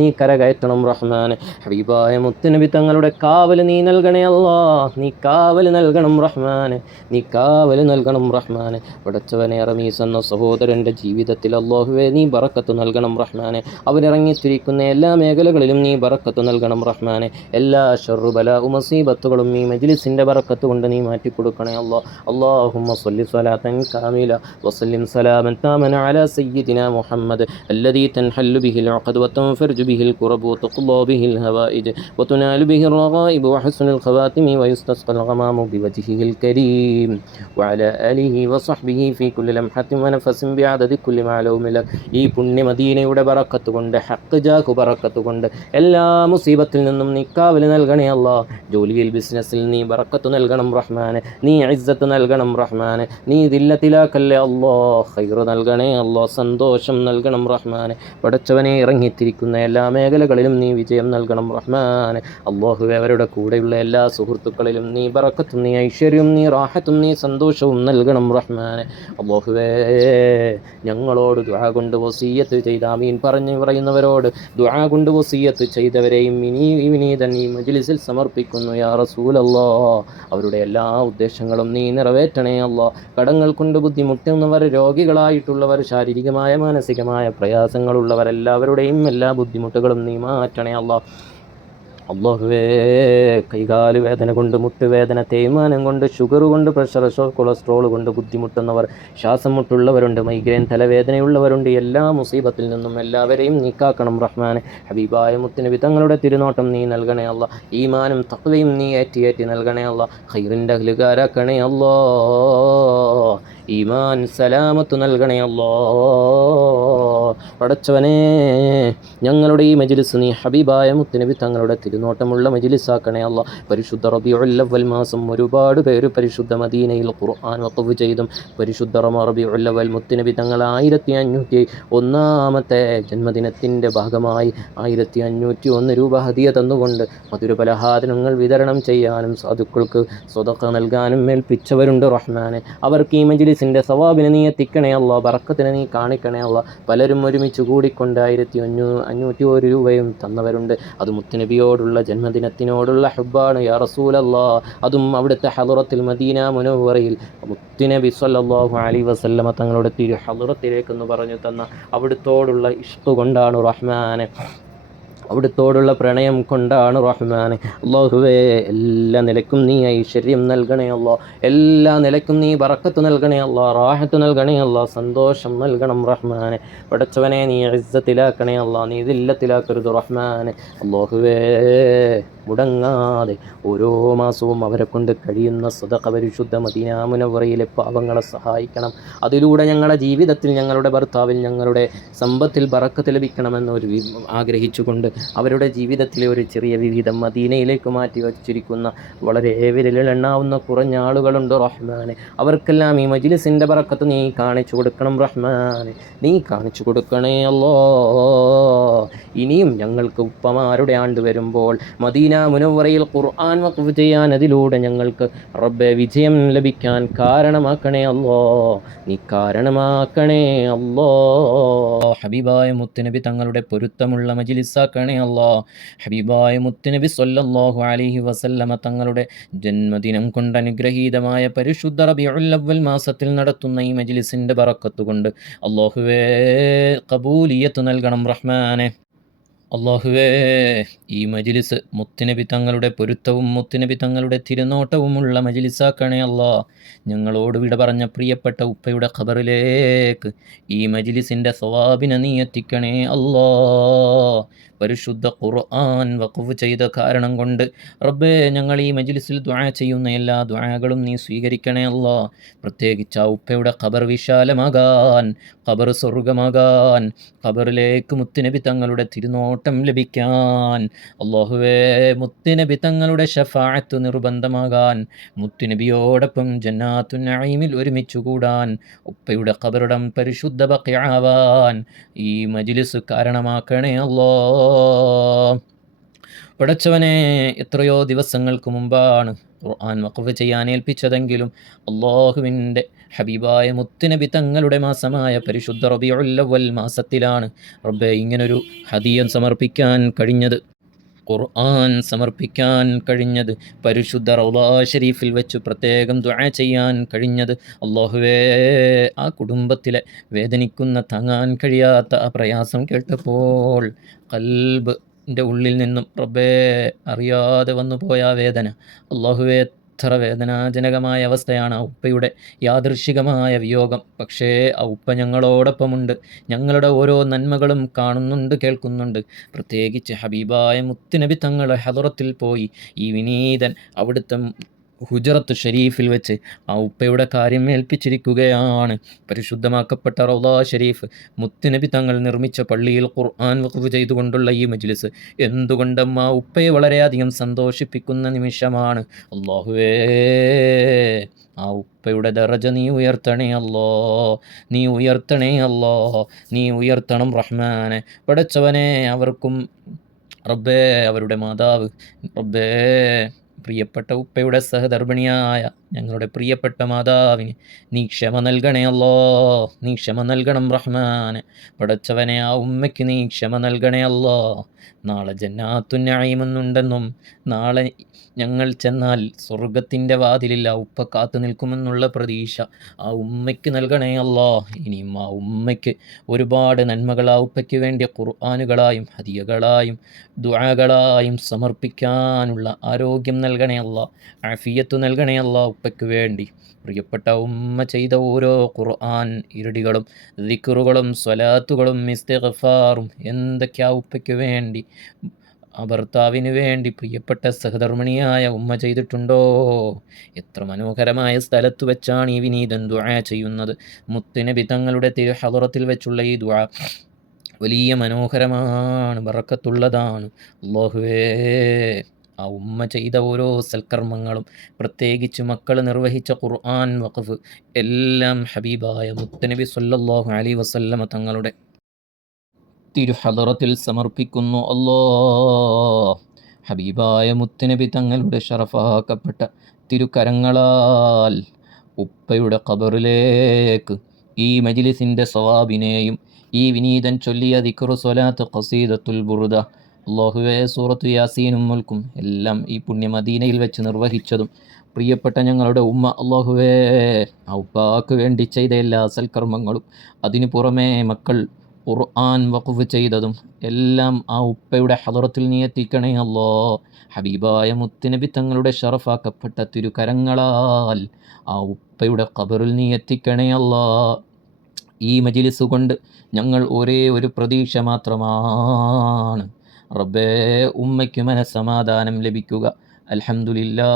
നീ കരകയറ്റണം റഹ്മാനെ. ഹബീബായ മുത്തുനബി തങ്ങളുടെ കാവൽ നീ നൽകണേ അല്ലാ, നീ കാവൽ നൽകണം റഹ്മാനെ, നീ കാവൽ നൽകണം റഹ്മാനെ. പടച്ചവനെ, റമീസ് എന്ന സഹോദരൻ്റെ ജീവിതത്തിൽ അല്ലാഹുവേ നീ ബറക്കത്ത് നൽകണം റഹ്മാനെ. അവനിറങ്ങിത്തിരിക്കുന്ന എല്ലാ മേഖലകളിലും നീ ബറക്കത്ത് നൽകണം റഹ്മാനെ. എല്ലാ ശർറു ബലാഉ മുസീബത്തുകളും ഈ മജ്ലിസിൻ്റെ ബറക്കത്ത് കൊണ്ട് നീ മാറ്റിക്കൊടുക്കണേ അല്ലാ. അല്ലാഹുമ്മ സ്വല്ലി സ്വലാത്തൻ കാമില വസല്ലിം സലാമൻ تاما على سيدنا محمد الذي تنحل به العقد وتنفرج به الكرب وتقضى به الهوائج وتنال به الرغائب وحسن الخواتم ويستسقى الغمام بوجهه الكريم وعلى آله وصحبه في كل لمحة ونفس بعدد كل معلوم لك. ഈ പുണ്യ മദീനയുടെ ബറക്കത്ത് കൊണ്ട്, ഹഖ് ജാഹു ബറക്കത്ത് കൊണ്ട് എല്ലാ മുസീബത്തിൽ നിന്നും നീ കാവൽ നൽകണേ അല്ലാ. ജോലിയിൽ ബിസിനസ്സിൽ നീ ബറക്കത്ത് നൽകണം റഹ്മാനെ, നീ ഇസ്സത്ത് നൽകണം റഹ്മാനെ, നീ ദില്ലത്തിലാക്കല്ലേ അല്ലാ, ഖൈർ നൽകണേ അല്ലാ, സന്തോഷം നൽകണം റഹ്മാനെ. പടച്ചവനെ, ഇറങ്ങിത്തിരിക്കുന്ന എല്ലാ മേഖലകളിലും നീ വിജയം നൽകണം റഹ്മാനെ. അല്ലാഹുവേ, അവരുടെ കൂടെയുള്ള എല്ലാ സുഹൃത്തുക്കളിലും നീ ബറക്കത്തും നീ ഐശ്വര്യവും നീ റാഹത്തും നീ സന്തോഷവും നൽകണം റഹ്മാനെ. അല്ലാഹുവേ, ഞങ്ങളോട് ദുആ കൊണ്ട് വസിയ്യത്ത് ചെയ്ത ആമീൻ പറയുന്നവരോട് ദുആ കൊണ്ട് വസിയ്യത്ത് ചെയ്തവരെയും വിനീതൻ ഈ മജ്ലിസിൽ സമർപ്പിക്കുന്നു യാ റസൂലല്ലാഹ്. അവരുടെ എല്ലാ ഉദ്ദേശങ്ങളും നീ നിറവേറ്റണേ അല്ലാ. കടങ്ങൾ കൊണ്ട് ബുദ്ധിമുട്ടുന്നവർ, രോഗികളായിട്ടുള്ളവർ, ശാരീരികമായ മാനസികമായ പ്രയാസങ്ങളുള്ളവരെല്ലാവരുടെയും എല്ലാ ബുദ്ധിമുട്ടുകളും നീ മാറ്റണേ അല്ലാ. അല്ലാഹുവേ, കൈകാല് വേദന കൊണ്ട്, മുട്ടുവേദന, തേയ്മാനം കൊണ്ട്, ഷുഗർ കൊണ്ട്, പ്രഷർ, കൊളസ്ട്രോൾ കൊണ്ട് ബുദ്ധിമുട്ടുന്നവർ, ശ്വാസം മുട്ടുള്ളവരുണ്ട്, മൈഗ്രെയിൻ തലവേദനയുള്ളവരുണ്ട്, എല്ലാ മുസീബത്തിൽ നിന്നും എല്ലാവരെയും നീക്കാക്കണം റഹ്മാനെ. ഹബീബായ മുത്തുനബി തങ്ങളുടെ തിരുനോട്ടം നീ നൽകണേ അല്ലാ. ഈമാനും തഖ്വയും നീ ഏറ്റി നൽകണേ അല്ലാ. ഖൈറിൻ്റെ അഹ്ലുകാരാക്കണേ അല്ലാ. ഈമാൻ സലാമത്ത് നൽകണേ അല്ലാ. പടച്ചവനെ, ഞങ്ങളുടെ ഈ മജ്ലിസ് നീ ഹബീബായ മുത്തുനബി തങ്ങളുടെ തിരുനോട്ടമുള്ള മജ്ലിസാക്കണേ അല്ലാ. പരിശുദ്ധ റബീഉൽ അവ്വൽ മാസം ഒരുപാട് പേര് പരിശുദ്ധ മദീനയിൽ ഖുർആൻ വഖഫ് ചെയ്തും പരിശുദ്ധ റബീഉൽ അവ്വൽ മുത്തുനബി തങ്ങൾ 1501 ജന്മദിനത്തിൻ്റെ ഭാഗമായി 1501 രൂപ ഹദിയ തന്നുകൊണ്ട് മധുരപലഹാരങ്ങൾ വിതരണം ചെയ്യാനും സാധുക്കൾക്ക് സ്വതഖ നൽകാനും ഏൽപ്പിച്ചവരുണ്ട് റഹ്മാനെ. അവർക്ക് ഈ മജ്ലിസിൻ്റെ സവാബിനെ നീ എത്തിക്കണേ അല്ലാ, ബറക്കത്തിനെ നീ കാണിക്കണേ അല്ലാ. പലരും ഒരുമിച്ച് കൂടിക്കൊണ്ട് 1501 രൂപയും തന്നവരുണ്ട്. അത് മുത്തുനബിയോടുള്ള ജന്മദിനത്തിനോടുള്ള ഹുബ്ബാണ് യാ റസൂലല്ലാഹ്. അതും അവിടുത്തെ ഹളറത്തിൽ മദീന മുനവ്വറയിൽ മുത്തുനബി സ്വല്ലല്ലാഹു അലൈഹി വസല്ലമ തങ്ങളുടെ തിരു ഹളറത്തിലേക്കെന്ന് പറഞ്ഞു തന്ന അവിടുത്തോടുള്ള ഇഷ്ഖ് കൊണ്ടാണ് റഹ്മാനെ. അവിടുത്തോടുള്ള പ്രണയം കൊണ്ടാണ് റഹ്മാനെ. അല്ലാഹുവേ, എല്ലാ നിലയ്ക്കും നീ ഐശ്വര്യം നൽകണേ അല്ലാ, എല്ലാ നിലയ്ക്കും നീ ബറക്കത്ത് നൽകണേ അല്ലാ, റാഹത്ത് നൽകണേ അല്ലാ, സന്തോഷം നൽകണം റഹ്മാനെ. പടച്ചവനെ, നീ ഇസ്സത്തിലാക്കണേ അല്ലാ, നീ ദില്ലത്തിലാക്കരുത് റഹ്മാനെ. അല്ലാഹുവേ, മുടങ്ങാതെ ഓരോ മാസവും അവരെ കൊണ്ട് കഴിയുന്ന സദഖ പരിശുദ്ധ മദീന മുനവ്വറയിലെ പാവങ്ങളെ സഹായിക്കണം. അതിലൂടെ ഞങ്ങളുടെ ജീവിതത്തിൽ, ഞങ്ങളുടെ ഭർത്താവിൽ, ഞങ്ങളുടെ സമ്പത്തിൽ ബറക്കത്ത് ലഭിക്കണമെന്ന് ആഗ്രഹിച്ചുകൊണ്ട് അവരുടെ ജീവിതത്തിലെ ഒരു ചെറിയ വിഹിതം മദീനയിലേക്ക് മാറ്റി വച്ചിരിക്കുന്ന വളരെ വിരലിലെണ്ണാവുന്ന കുറഞ്ഞ ആളുകളുണ്ട് റഹ്മാനെ. അവർക്കെല്ലാം ഈ മജ്ലിസിൻ്റെ ബറക്കത്ത് നീ കാണിച്ചു കൊടുക്കണം റഹ്മാനെ, നീ കാണിച്ചു കൊടുക്കണേ അല്ലാ. ഇനിയും ഞങ്ങൾക്ക് ഉപ്പമാരുടെ ആണ്ട് വരുമ്പോൾ മദീന മുനവ്വറയിൽ ഖുർആൻ വഖഫ് ചെയ്യാൻ, അതിലൂടെ ഞങ്ങൾക്ക് റബ്ബെ വിജയം ലഭിക്കാൻ കാരണമാക്കണേ അല്ലാ, നീ കാരണമാക്കണേ അല്ലാ. ഹബീബായ മുത്തുനബി തങ്ങളുടെ പൊരുത്തമുള്ള മജ്ലിസാക്കണേ അല്ലാ. ഹബീബായ മുത്തുനബി സ്വല്ലല്ലാഹു അലൈഹി വസല്ലമ തങ്ങളുടെ ജന്മദിനം കൊണ്ട് അനുഗ്രഹീതമായ പരിശുദ്ധ റബീഉൽ അവ്വൽ മാസത്തിൽ നടത്തുന്ന ഈ മജ്ലിസിൻ്റെ ബറക്കത്ത് കൊണ്ട് അല്ലാഹുവേ ഖബൂലിയത്ത് നൽകണം റഹ്മാനെ. അല്ലാഹുവേ, ഈ മജ്ലിസ് മുത്തുനബി തങ്ങളുടെ പൊരുത്തവും മുത്തുനബി തങ്ങളുടെ തിരുനോട്ടവുമുള്ള മജ്ലിസാക്കണേ അല്ലാ. ഞങ്ങളോട് വിട പറഞ്ഞ പ്രിയപ്പെട്ട ഉപ്പയുടെ ഖബറിലേക്ക് ഈ മജ്ലിസിൻ്റെ സവാബിനെ നീ എത്തിക്കണേ അല്ലാ. പരിശുദ്ധ ഖുർആൻ വഖഫ് ചെയ്ത കാരണം കൊണ്ട് റബ്ബേ, ഞങ്ങൾ ഈ മജ്ലിസിൽ ദുആ ചെയ്യുന്ന എല്ലാ ദുആകളും നീ സ്വീകരിക്കണേ അല്ലാ. പ്രത്യേകിച്ച് ആ ഉപ്പയുടെ ഖബർ വിശാലമാകാൻ, ഖബർ സ്വർഗമാകാൻ, ഖബറിലേക്ക് മുത്തുനബി തങ്ങളുടെ തിരുനോട്ടം ലഭിക്കാൻ, അല്ലാഹുവേ മുത്തുനബി തങ്ങളുടെ ശഫാഅത്ത് നിർബന്ധമാകാൻ, മുത്തുനബിയോടൊപ്പം ജന്നാത്തുൻ നഈമിൽ ഒരുമിച്ച് കൂടാൻ, ഉപ്പയുടെ ഖബറിടം പരിശുദ്ധ ബഖിആവാൻ ഈ മജ്ലിസ് കാരണമാക്കണേ അല്ലാ. പടച്ചവനെ, എത്രയോ ദിവസങ്ങൾക്ക് മുമ്പാണ് ഖുർആൻ വഖഫ് ചെയ്യാൻ ഏൽപ്പിച്ചതെങ്കിലും അല്ലാഹുവിൻ്റെ ഹബീബായ മുത്തുനബി തങ്ങളുടെ മാസമായ പരിശുദ്ധ റബീഉൽ അവ്വൽ മാസത്തിലാണ് റബ്ബേ ഇങ്ങനൊരു ഹദിയ സമർപ്പിക്കാൻ കഴിഞ്ഞത്, ഖുർആൻ സമർപ്പിക്കാൻ കഴിഞ്ഞത്, പരിശുദ്ധ റൗള ഷരീഫിൽ വെച്ച് പ്രത്യേകം ദുആ ചെയ്യാൻ കഴിഞ്ഞത്. അല്ലാഹുവേ, ആ കുടുംബത്തിലെ വേദനിക്കുന്ന, താങ്ങാൻ കഴിയാത്ത ആ പ്രയാസം കേട്ടപ്പോൾ ഖൽബ് ൻ്റെ ഉള്ളിൽ നിന്നും റബ്ബേ അറിയാതെ വന്നു പോയ ആ വേദന, അല്ലാഹുവേ എത്ര വേദനാജനകമായ അവസ്ഥയാണ് ആ ഉപ്പയുടെ യാദൃശികമായ വിയോഗം. പക്ഷേ ആ ഉപ്പ ഞങ്ങളോടൊപ്പമുണ്ട്, ഞങ്ങളുടെ ഓരോ നന്മകളും കാണുന്നുണ്ട്, കേൾക്കുന്നുണ്ട്. പ്രത്യേകിച്ച് ഹബീബായ മുത്തുനബി തങ്ങളുടെ ഹദറത്തിൽ പോയി ഈ വിനീതൻ അവിടുത്തെ ഹുജറത്ത് ഷരീഫിൽ വെച്ച് ആ ഉപ്പയുടെ കാര്യം ഏൽപ്പിച്ചിരിക്കുകയാണ്. പരിശുദ്ധമാക്കപ്പെട്ട റൗള ഷരീഫ്, മുത്തുനബി തങ്ങൾ നിർമ്മിച്ച പള്ളിയിൽ ഖുർആൻ വഖഫ് ചെയ്തുകൊണ്ടുള്ള ഈ മജ്ലിസ് എന്തുകൊണ്ടും ആ ഉപ്പയെ വളരെയധികം സന്തോഷിപ്പിക്കുന്ന നിമിഷമാണ്. അല്ലാഹുവേ, ആ ഉപ്പയുടെ ദറജ നീ ഉയർത്തണേ അല്ലോ, നീ ഉയർത്തണേ അല്ലോ, നീ ഉയർത്തണം റഹ്മാനെ. പടച്ചവനെ, അവർക്കും റബ്ബേ, അവരുടെ മാതാവ് റബ്ബേ, പ്രിയപ്പെട്ട ഉപ്പയുടെ സഹധർമ്മിണിയായ ഞങ്ങളുടെ പ്രിയപ്പെട്ട മാതാവിന് നീ ക്ഷമ നൽകണേ അല്ലോ, നീ ക്ഷമ നൽകണം റഹ്മാനെ. പടച്ചവനെ, ആ ഉമ്മയ്ക്ക് നീ ക്ഷമ നൽകണേ അല്ലോ. നാളെ ജന്നാത്തുൻ നഈമെന്നുണ്ടെന്നും നാളെ ഞങ്ങൾ ചെന്നാൽ സ്വർഗത്തിൻ്റെ വാതിലിൽ ആ ഉപ്പ കാത്തു നിൽക്കുമെന്നുള്ള പ്രതീക്ഷ ആ ഉമ്മയ്ക്ക് നൽകണേ അല്ലോ. ഇനിയും ആ ഉമ്മയ്ക്ക് ഒരുപാട് നന്മകൾ ആ ഉപ്പയ്ക്ക് വേണ്ടി ഖുർആനുകളായും ഹദിയകളായും ദുആകളായും സമർപ്പിക്കാനുള്ള ആരോഗ്യം നൽകണേ അല്ലാ, ആഫിയത്ത് നൽകണേ അല്ലാ ഉപ്പയ്ക്ക് വേണ്ടി. പ്രിയപ്പെട്ട ഉമ്മ ചെയ്ത ഓരോ ഖുർആൻ ഇരടികളും ദിക്റുകളും സ്വലാത്തുകളും ഇസ്തിഗ്ഫാറും എന്തൊക്കെയാ ഉപ്പയ്ക്ക് വേണ്ടി, ആ ഭർത്താവിന് വേണ്ടി പ്രിയപ്പെട്ട സഹധർമ്മിണിയായ ഉമ്മ ചെയ്തിട്ടുണ്ടോ. എത്ര മനോഹരമായ സ്ഥലത്ത് വെച്ചാണ് ഈ വിനീതൻ ദുആ ചെയ്യുന്നത്. മുത്തുനബി തങ്ങളുടെ തിരുഹളറത്തിൽ വെച്ചുള്ള ഈ ദുആ വലിയ മനോഹരമാണ്, ബറക്കത്തുള്ളതാണ്. അല്ലാഹുവേ, ആ ഉമ്മ ചെയ്ത ഓരോ സൽക്കർമ്മങ്ങളും, പ്രത്യേകിച്ച് മക്കൾ നിർവഹിച്ച ഖുർആൻ വഖഫ് എല്ലാം ഹബീബായ മുത്തുനബി സ്വല്ലല്ലാഹു അലൈഹി വസല്ലമ തങ്ങളുടെ തിരുഹളറത്തിൽ സമർപ്പിക്കുന്നു. ഹബീബായ മുത്തുനബി തങ്ങളുടെ ഷറഫാക്കപ്പെട്ട തിരുക്കരങ്ങളാൽ ഉപ്പയുടെ ഖബറിലേക്ക് ഈ മജ്ലിസിൻ്റെ സവാബിനെയും ഈ വിനീതൻ ചൊല്ലിയ ദിക്റു സ്വലാത്ത് ഖസീദത്തുൽ ബുർദ, അല്ലാഹുവേ സൂറത്ത് യാസീനും മുൽക്കും എല്ലാം ഈ പുണ്യ മദീനയിൽ വെച്ച് നിർവഹിച്ചതും പ്രിയപ്പെട്ട ഞങ്ങളുടെ ഉമ്മ, അല്ലാഹുവേ ആ ഉപ്പാക്ക് വേണ്ടി ചെയ്ത എല്ലാ സൽക്കർമ്മങ്ങളും, അതിനു പുറമേ മക്കൾ ഖുർആൻ വഖഫ് ചെയ്തതും എല്ലാം ആ ഉപ്പയുടെ ഹളറത്തിൽ നീ എത്തിക്കണേ അല്ലോ. ഹബീബായ മുത്തുനബി തങ്ങളുടെ ഷറഫാക്കപ്പെട്ട തിരുകരങ്ങളാൽ ആ ഉപ്പയുടെ ഖബറിൽ നീ എത്തിക്കണേ അല്ലാ. ഈ മജിലിസ് കൊണ്ട് ഞങ്ങൾ ഒരേ ഒരു പ്രതീക്ഷ മാത്രമാണ്, റബ്ബേ ഉമ്മയ്ക്ക് മനസ്സമാധാനം ലഭിക്കുക. അൽഹംദുലില്ലാ,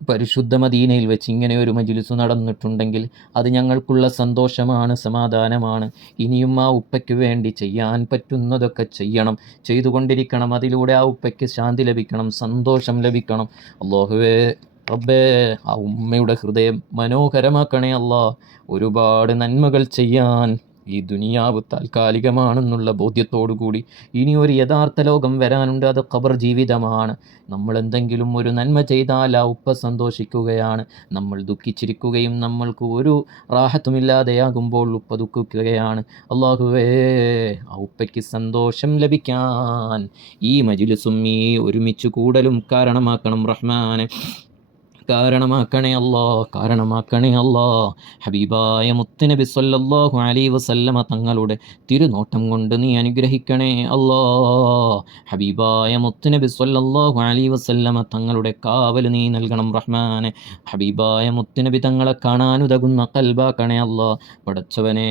പരിശുദ്ധ മദീനയിൽ വെച്ച് ഇങ്ങനെ ഒരു മജ്ലിസ് നടന്നിട്ടുണ്ടെങ്കിൽ അത് ഞങ്ങൾക്കുള്ള സന്തോഷമാണ്, സമാധാനമാണ്. ഇനിയും ആ ഉപ്പയ്ക്ക് വേണ്ടി ചെയ്യാൻ പറ്റുന്നതൊക്കെ ചെയ്യണം, ചെയ്തുകൊണ്ടിരിക്കണം. അതിലൂടെ ആ ഉപ്പയ്ക്ക് ശാന്തി ലഭിക്കണം, സന്തോഷം ലഭിക്കണം. അല്ലാഹുവേ റബ്ബേ, ആ ഉമ്മയുടെ ഹൃദയം മനോഹരമാക്കണേ അല്ലാ. ഒരുപാട് നന്മകൾ ചെയ്യാൻ ഈ ദുനിയാവ് താൽക്കാലികമാണെന്നുള്ള ബോധ്യത്തോടു കൂടി ഇനി ഒരു യഥാർത്ഥ ലോകം വരാനുണ്ട്, അത് ഖബർ ജീവിതമാണ്. നമ്മൾ എന്തെങ്കിലും ഒരു നന്മ ചെയ്താൽ ആ ഉപ്പ സന്തോഷിക്കുകയാണ്, നമ്മൾ ദുഃഖിച്ചിരിക്കുകയും നമ്മൾക്ക് ഒരു റാഹത്തുമില്ലാതെയാകുമ്പോൾ ഉപ്പ ദുഃഖിക്കുകയാണ്. അല്ലാഹുവേ, ആ ഉപ്പയ്ക്ക് സന്തോഷം ലഭിക്കാൻ ഈ മജ്ലിസും ഈ ഒരുമിച്ച് കൂടലും കാരണമാക്കണം റഹ്മാനെ, കാരണമാക്കണേ അല്ലാ, കാരണമാക്കണേ അല്ലാ. ഹബീബായ മുത്തുനബി സല്ലല്ലാഹു അലൈഹി വസല്ലമ തങ്ങളുടെ തിരുനോട്ടം കൊണ്ട് നീ അനുഗ്രഹിക്കണേ അല്ലാ. ഹബീബായ മുത്തുനബി സല്ലല്ലാഹു അലൈഹി വസല്ലമ തങ്ങളുടെ കാവൽ നീ നൽകണം റഹ്മാനെ. ഹബീബായ മുത്തുനബി തങ്ങളെ കാണാനുതകുന്ന ഖൽബാക്കണേ അല്ലാ. പടച്ചവനേ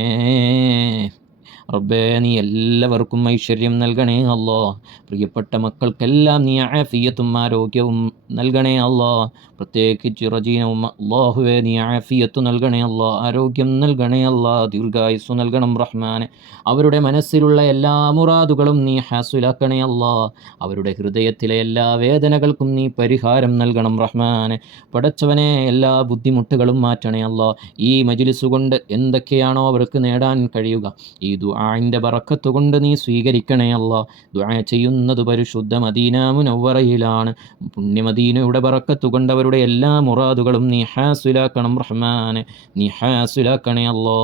റബ്ബേ, നീ എല്ലാവർക്കും ഐശ്വര്യം നൽകണേ അല്ലാ. പ്രിയപ്പെട്ട മക്കൾക്കെല്ലാം നീ ആഫിയത്തും ആരോഗ്യവും നൽകണേ അല്ലാ. പ്രത്യേകിച്ച് റജീനവും അല്ലാഹുവേ നീ ആഫിയത്ത് നൽകണേ അല്ലാ, ആരോഗ്യം നൽകണേ അല്ലാ, ദീർഘായുസ്സു നൽകണം റഹ്മാനെ. അവരുടെ മനസ്സിലുള്ള എല്ലാ മുറാദുകളും നീ ഹാസുലാക്കണേ അല്ലാ. അവരുടെ ഹൃദയത്തിലെ എല്ലാ വേദനകൾക്കും നീ പരിഹാരം നൽകണം റഹ്മാനെ. പടച്ചവനെ, എല്ലാ ബുദ്ധിമുട്ടുകളും മാറ്റണേ അല്ലാ. ഈ മജ്ലിസ് കൊണ്ട് എന്തൊക്കെയാണോ അവർക്ക് നേടാൻ കഴിയുക, ഈ ദുആഇൻ്റെ ബറക്കത്ത് കൊണ്ട് നീ സ്വീകരിക്കണേ അല്ലാ. ദുആ ചെയ്യുന്നത് പരിശുദ്ധ മദീന മുനവ്വറയിലാണ്. പുണ്യമദീനയുടെ ബറക്കത്ത് കൊണ്ട് അവരുടെ എല്ലാ മുറാദുകളും നീ ഹാസുലാക്കണം റഹ്മാനെ, നീ ഹാസുലാക്കണേ അല്ലാ.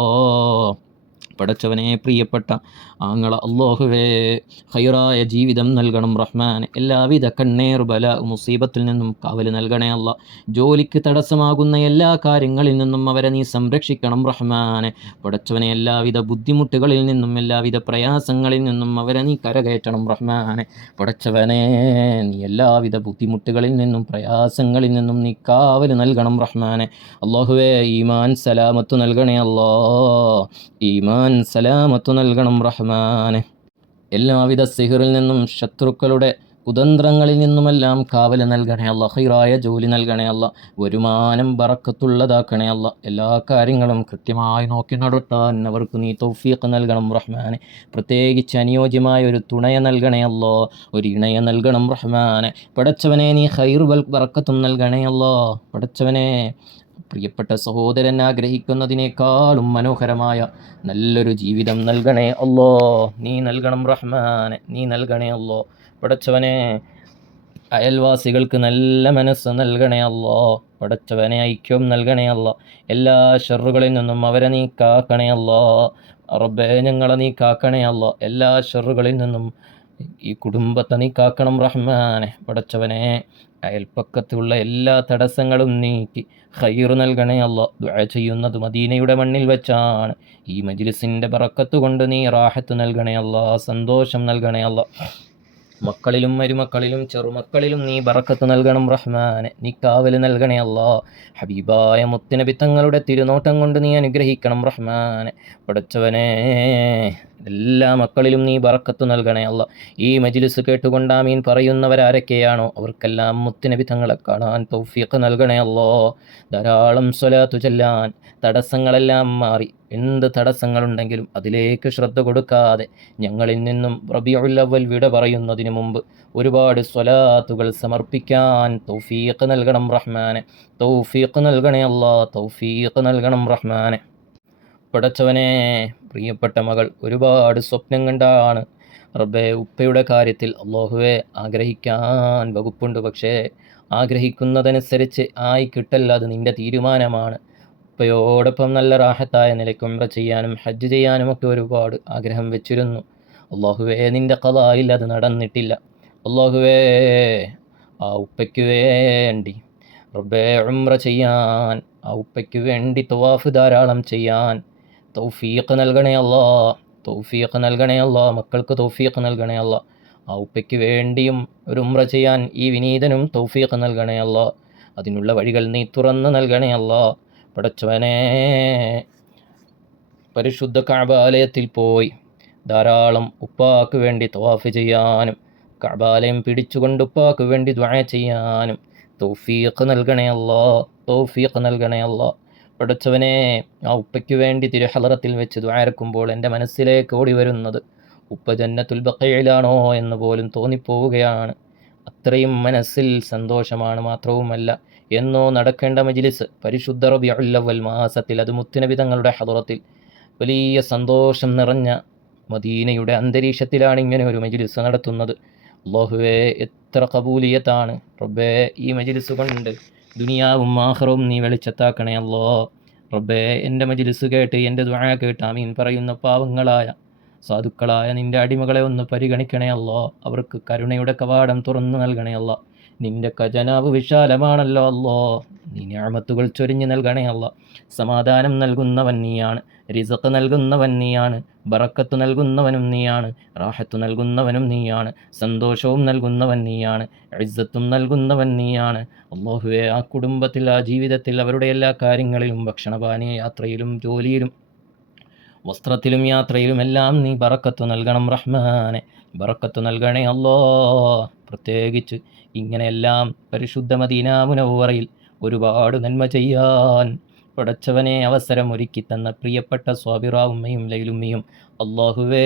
പടച്ചവനെ, പ്രിയപ്പെട്ട ആങ്ങള അല്ലാഹുവേ ഖൈറായ ജീവിതം നൽകണം റഹ്മാനെ. എല്ലാവിധ കണ്ണേർ ബല മുസീബത്തിൽ നിന്നും കാവൽ നൽകണേ അല്ല. ജോലിക്ക് തടസ്സമാകുന്ന എല്ലാ കാര്യങ്ങളിൽ നിന്നും അവരെ നീ സംരക്ഷിക്കണം റഹ്മാനെ. പടച്ചവനെ, എല്ലാവിധ ബുദ്ധിമുട്ടുകളിൽ നിന്നും എല്ലാവിധ പ്രയാസങ്ങളിൽ നിന്നും അവരെ നീ കരകയറ്റണം റഹ്മാനെ. പടച്ചവനെ, നീ എല്ലാവിധ ബുദ്ധിമുട്ടുകളിൽ നിന്നും പ്രയാസങ്ങളിൽ നിന്നും നീ കാവൽ നൽകണം റഹ്മാനെ. അല്ലാഹുവേ, ഈമാൻ സലാമത്ത് നൽകണേ അല്ലാ, ഈമാൻ സലാമത്ത് നൽകണം റഹ്മാനെ. എല്ലാവിധ സിഹറിൽ നിന്നും ശത്രുക്കളുടെ കുതന്ത്രങ്ങളിൽ നിന്നുമെല്ലാം കാവൽ നൽകണേ അല്ല. ഖൈറായ ജോലി നൽകണേ അല്ല, വരുമാനം ബറക്കത്തുള്ളതാക്കണേ അല്ല. എല്ലാ കാര്യങ്ങളും കൃത്യമായി നോക്കി നടത്താൻ അവർക്ക് നീ തൗഫീഖ് നൽകണം റഹ്മാനെ. പ്രത്യേകിച്ച് അനുയോജ്യമായ ഒരു തുണയെ നൽകണേ അല്ലോ, ഒരു ഇണയെ നൽകണം റഹ്മാനെ. പടച്ചവനെ, നീ ഖൈർ ബറക്കത്തും നൽകണേ അല്ലോ. പടച്ചവനെ, പ്രിയപ്പെട്ട സഹോദരൻ ആഗ്രഹിക്കുന്നതിനേക്കാളും മനോഹരമായ നല്ലൊരു ജീവിതം നൽകണേ അല്ലോ, നീ നൽകണം റഹ്മാനെ, നീ നൽകണേ അല്ലോ. പടച്ചവനെ, അയൽവാസികൾക്ക് നല്ല മനസ്സ് നൽകണേ അല്ലോ. പടച്ചവനെ, ഐക്യം നൽകണേ അല്ലോ. എല്ലാ ഷറുകളിൽ നിന്നും അവരെ നീ കാക്കണേ അല്ലോ. റബ്ബേ, ഞങ്ങളെ നീ കാക്കണേ അല്ലോ. എല്ലാ ഷറുകളിൽ നിന്നും ഈ കുടുംബത്തെ നീ കാക്കണം റഹ്മാനെ. പടച്ചവനെ, അയൽപ്പക്കത്തുള്ള എല്ലാ തടസ്സങ്ങളും നീക്കി ഖൈർ നൽകണേ അല്ലാ. ദുആ ചെയ്യുന്നത് മദീനയുടെ മണ്ണിൽ വെച്ചാണ്. ഈ മജ്ലിസിൻ്റെ ബറക്കത്ത് കൊണ്ട് നീ റാഹത്ത് നൽകണേ അല്ലാ, സന്തോഷം നൽകണേ അല്ലാ. മക്കളിലും മരുമക്കളിലും ചെറുമക്കളിലും നീ ബറക്കത്ത് നൽകണം റഹ്മാനെ, നീ കാവൽ നൽകണേ അല്ലാ. ഹബീബായ മുത്തുനബി തങ്ങളുടെ തിരുനോട്ടം കൊണ്ട് നീ അനുഗ്രഹിക്കണം റഹ്മാനെ. പടച്ചവനെ, എല്ലാ മക്കളിലും നീ ബറക്കത്ത് നൽകണേ അല്ലാ. ഈ മജ്ലിസ് കേട്ടുകൊണ്ട് ആമീൻ പറയുന്നവരാരൊക്കെയാണോ അവർക്കെല്ലാം മുത്തുനബി തങ്ങളെ കാണാൻ തൗഫീഖ് നൽകണേ അല്ലോ. ധാരാളം സ്വലാത്തു ചൊല്ലാൻ, തടസ്സങ്ങളെല്ലാം മാറി എന്ത് തടസ്സങ്ങളുണ്ടെങ്കിലും അതിലേക്ക് ശ്രദ്ധ കൊടുക്കാതെ ഞങ്ങളിൽ നിന്നും റബീഉൽ അവ്വൽ വിട പറയുന്നതിന് മുമ്പ് ഒരുപാട് സ്വലാത്തുകൾ സമർപ്പിക്കാൻ തൗഫീഖ് നൽകണം റഹ്മാനെ. തൗഫീഖ് നൽകണേ അല്ലാ, തൗഫീഖ് നൽകണം റഹ്മാനെ. പടച്ചവനെ, പ്രിയപ്പെട്ട മകൾ ഒരുപാട് സ്വപ്നം കണ്ടാണ് റബ്ബേ ഉപ്പയുടെ കാര്യത്തിൽ അല്ലാഹുവേ ആഗ്രഹിക്കാൻ വകുപ്പുണ്ട്. പക്ഷേ ആഗ്രഹിക്കുന്നതനുസരിച്ച് ആയി കിട്ടല്ല, അത് നിൻ്റെ തീരുമാനമാണ്. ഉപ്പയോടൊപ്പം നല്ല റാഹത്തായ നിലയ്ക്ക് ഉംറ ചെയ്യാനും ഹജ്ജ് ചെയ്യാനും ഒക്കെ ഒരുപാട് ആഗ്രഹം വെച്ചിരുന്നു. അല്ലാഹുവേ, നിൻ്റെ ഖളായിൽ അത് നടന്നിട്ടില്ല. അല്ലാഹുവേ, ആ ഉപ്പയ്ക്ക് വേണ്ടി റബ്ബേ ഉംറ ചെയ്യാൻ, ആ ഉപ്പയ്ക്ക് വേണ്ടി തവാഫ് ധാരാളം ചെയ്യാൻ തൗഫീഖ് നൽകണേ അല്ലാ, തൗഫീഖ് നൽകണേ അല്ലാ, മക്കൾക്ക് തൗഫീഖ് നൽകണേ അല്ലാ. ആ ഉപ്പയ്ക്ക് വേണ്ടിയും ഒരു ഉംറ ചെയ്യാൻ ഈ വിനീതനും തൗഫീഖ് നൽകണേ അല്ലാ. അതിനുള്ള വഴികൾ നീ തുറന്ന് നൽകണേ അല്ലാ. പടച്ചവനെ, പരിശുദ്ധ കഅബാലയത്തിൽ പോയി ധാരാളം ഉപ്പാക്ക് വേണ്ടി തവാഫ് ചെയ്യാനും കഅബാലയം പിടിച്ചുകൊണ്ട് ഉപ്പാക്ക് വേണ്ടി ദുആ ചെയ്യാനും തൗഫീഖ് നൽകണേ അല്ലാ, തൗഫീഖ് നൽകണേ അല്ലാ. പടച്ചവനെ, ആ ഉപ്പയ്ക്ക് വേണ്ടി തിരുഹളറത്തിൽ വെച്ച് ദുആരക്കുമ്പോൾ എൻ്റെ മനസ്സിലേക്ക് ഓടി വരുന്നത് ഉപ്പ ജന്നത്തുൽ ബഖീഇലാണോ എന്ന് പോലും തോന്നിപ്പോവുകയാണ്. അത്രയും മനസ്സിൽ സന്തോഷമാണ്. മാത്രവുമല്ല, എന്നോ നടക്കേണ്ട മജ്ലിസ് പരിശുദ്ധ റബീഉൽ അവ്വൽ മാസത്തിൽ, അത് മുത്തുനബി തങ്ങളുടെ ഹളറത്തിൽ വലിയ സന്തോഷം നിറഞ്ഞ മദീനയുടെ അന്തരീക്ഷത്തിലാണ് ഇങ്ങനെ ഒരു മജ്ലിസ് നടത്തുന്നത്. അല്ലാഹുവേ, എത്ര ഖബൂലിയത്താണ് റബ്ബേ ഈ മജ്ലിസ് കൊണ്ട്. ദുനിയാവും ആഖിറവും നീ വെളിച്ചത്താക്കണേ അല്ലാ. റബ്ബേ, എൻ്റെ മജ്ലിസ് കേട്ട് എൻ്റെ ദുആ കേട്ട് ആമീൻ പറയുന്ന പാവങ്ങളായ സാധുക്കളായ നിൻ്റെ അടിമകളെ ഒന്ന് പരിഗണിക്കണേ അല്ലാ. അവർക്ക് കരുണയുടെ കവാടം തുറന്നു നൽകണേ അല്ലാ. നിൻ്റെ ഖജനാവ് വിശാലമാണല്ലോ അല്ലാ. നീ നിഅമത്തുകൾ ചൊരിഞ്ഞു നൽകണേ അല്ലാ. സമാധാനം നൽകുന്നവൻ നീയാണ്, റിസ്ഖ് നൽകുന്നവൻ നീയാണ്, ബറക്കത്ത് നൽകുന്നവനും നീയാണ്, റാഹത്ത് നൽകുന്നവനും നീയാണ്, സന്തോഷവും നൽകുന്നവൻ നീയാണ്, ഇസ്സത്തും നൽകുന്നവൻ നീയാണ്. അല്ലാഹുവേ, ആ കുടുംബത്തിൽ, ആ ജീവിതത്തിൽ, അവരുടെ എല്ലാ കാര്യങ്ങളിലും, ഭക്ഷണപാനീയ യാത്രയിലും, ജോലിയിലും, വസ്ത്രത്തിലും, യാത്രയിലും എല്ലാം നീ ബറക്കത്ത് നൽകണം റഹ്മാനെ, ബറക്കത്ത് നൽകണേ അല്ലാ. പ്രത്യേകിച്ച് ഇങ്ങനെയെല്ലാം പരിശുദ്ധ മദീന മുനവ്വറയിൽ ഒരുപാട് നന്മ ചെയ്യാൻ പടച്ചവനെ അവസരം ഒരുക്കി തന്ന പ്രിയപ്പെട്ട സ്വാബിറ ഉമ്മയും ലൈലുമ്മയും, അല്ലാഹുവേ,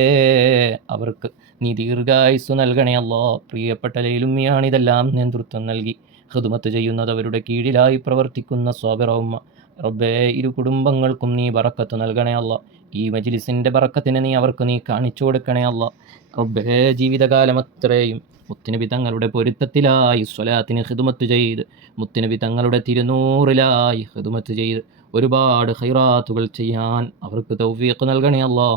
അവർക്ക് നീ ദീർഘായുസ്സു നൽകണേ അല്ലാ. പ്രിയപ്പെട്ട ലൈലുമ്മയാണ് ഇതെല്ലാം നേതൃത്വം നൽകി ഖിദ്മത്ത് ചെയ്യുന്നത്, അവരുടെ കീഴിലായി പ്രവർത്തിക്കുന്ന സ്വാബിറ ഉമ്മ. റബ്ബേ, ഇരു കുടുംബങ്ങൾക്കും നീ ബറക്കത്ത് നൽകണേ അല്ലാ. ഈ മജ്ലിസിൻ്റെ ബറക്കത്തിന് നീ കാണിച്ചു കൊടുക്കണേ അല്ലാ. റബ്ബേ, ജീവിതകാലം അത്രയും മുത്തുനബി തങ്ങളുടെ പൊരുത്തത്തിലായി സ്വലാത്തിന് ഖിദ്മത്ത് ചെയ്ത്, മുത്തുനബി തങ്ങളുടെ തിരുനൂറിലായി ഖിദ്മത്ത് ചെയ്ത് ഒരുപാട് ഖൈറാത്തുകൾ ചെയ്യാൻ അവർക്ക് തൗഫീഖ് നൽകണേ അല്ലാ.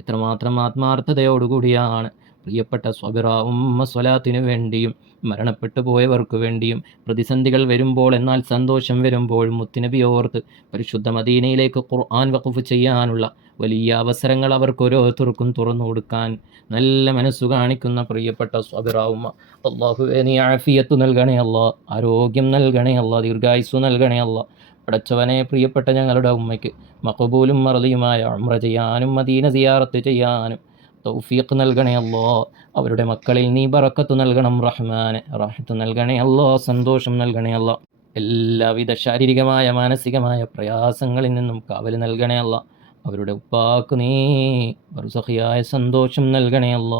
എത്രമാത്രം ആത്മാർത്ഥതയോടുകൂടിയാണ് പ്രിയപ്പെട്ട സ്വബിറ ഉമ്മ സ്വലാത്തിനു വേണ്ടിയും മരണപ്പെട്ടു പോയവർക്ക് വേണ്ടിയും പ്രതിസന്ധികൾ വരുമ്പോൾ, എന്നാൽ സന്തോഷം വരുമ്പോഴും മുത്തുനബി ഓർത്ത് പരിശുദ്ധ മദീനയിലേക്ക് ഖുർആൻ വഖഫ് ചെയ്യാനുള്ള വലിയ അവസരങ്ങൾ അവർക്ക് ഓരോരുത്തർക്കും തുറന്നു കൊടുക്കാൻ നല്ല മനസ്സു കാണിക്കുന്ന പ്രിയപ്പെട്ട സ്വബിറ ഉമ്മ, അല്ലാഹുവേ, നീ ആഫിയത്ത് നൽകണേ അല്ലാ, ആരോഗ്യം നൽകണേ അല്ലാ, ദീർഘായുസ്സു നൽകണേ അല്ലാ. പടച്ചവനെ, പ്രിയപ്പെട്ട ഞങ്ങളുടെ ഉമ്മയ്ക്ക് മഖബൂലും മർദിയുമായ ഉംറ ചെയ്യാനും മദീന സിയാറത്ത് ചെയ്യാനും തൗഫീഖ് നൽകണേ അല്ലാ. അവരുടെ മക്കളിൽ നീ ബറക്കത്ത് നൽകണം റഹ്മാനെ, റാഹത്ത് നൽകണേ അല്ലാ, സന്തോഷം നൽകണേ അല്ലാ. എല്ലാവിധ ശാരീരികമായ മാനസികമായ പ്രയാസങ്ങളിൽ നിന്നും കാവൽ നൽകണേ അല്ലാ. അവരുടെ ഉപ്പാക്ക് നീ ബർസഖിയായ സന്തോഷം നൽകണേ അല്ലാ.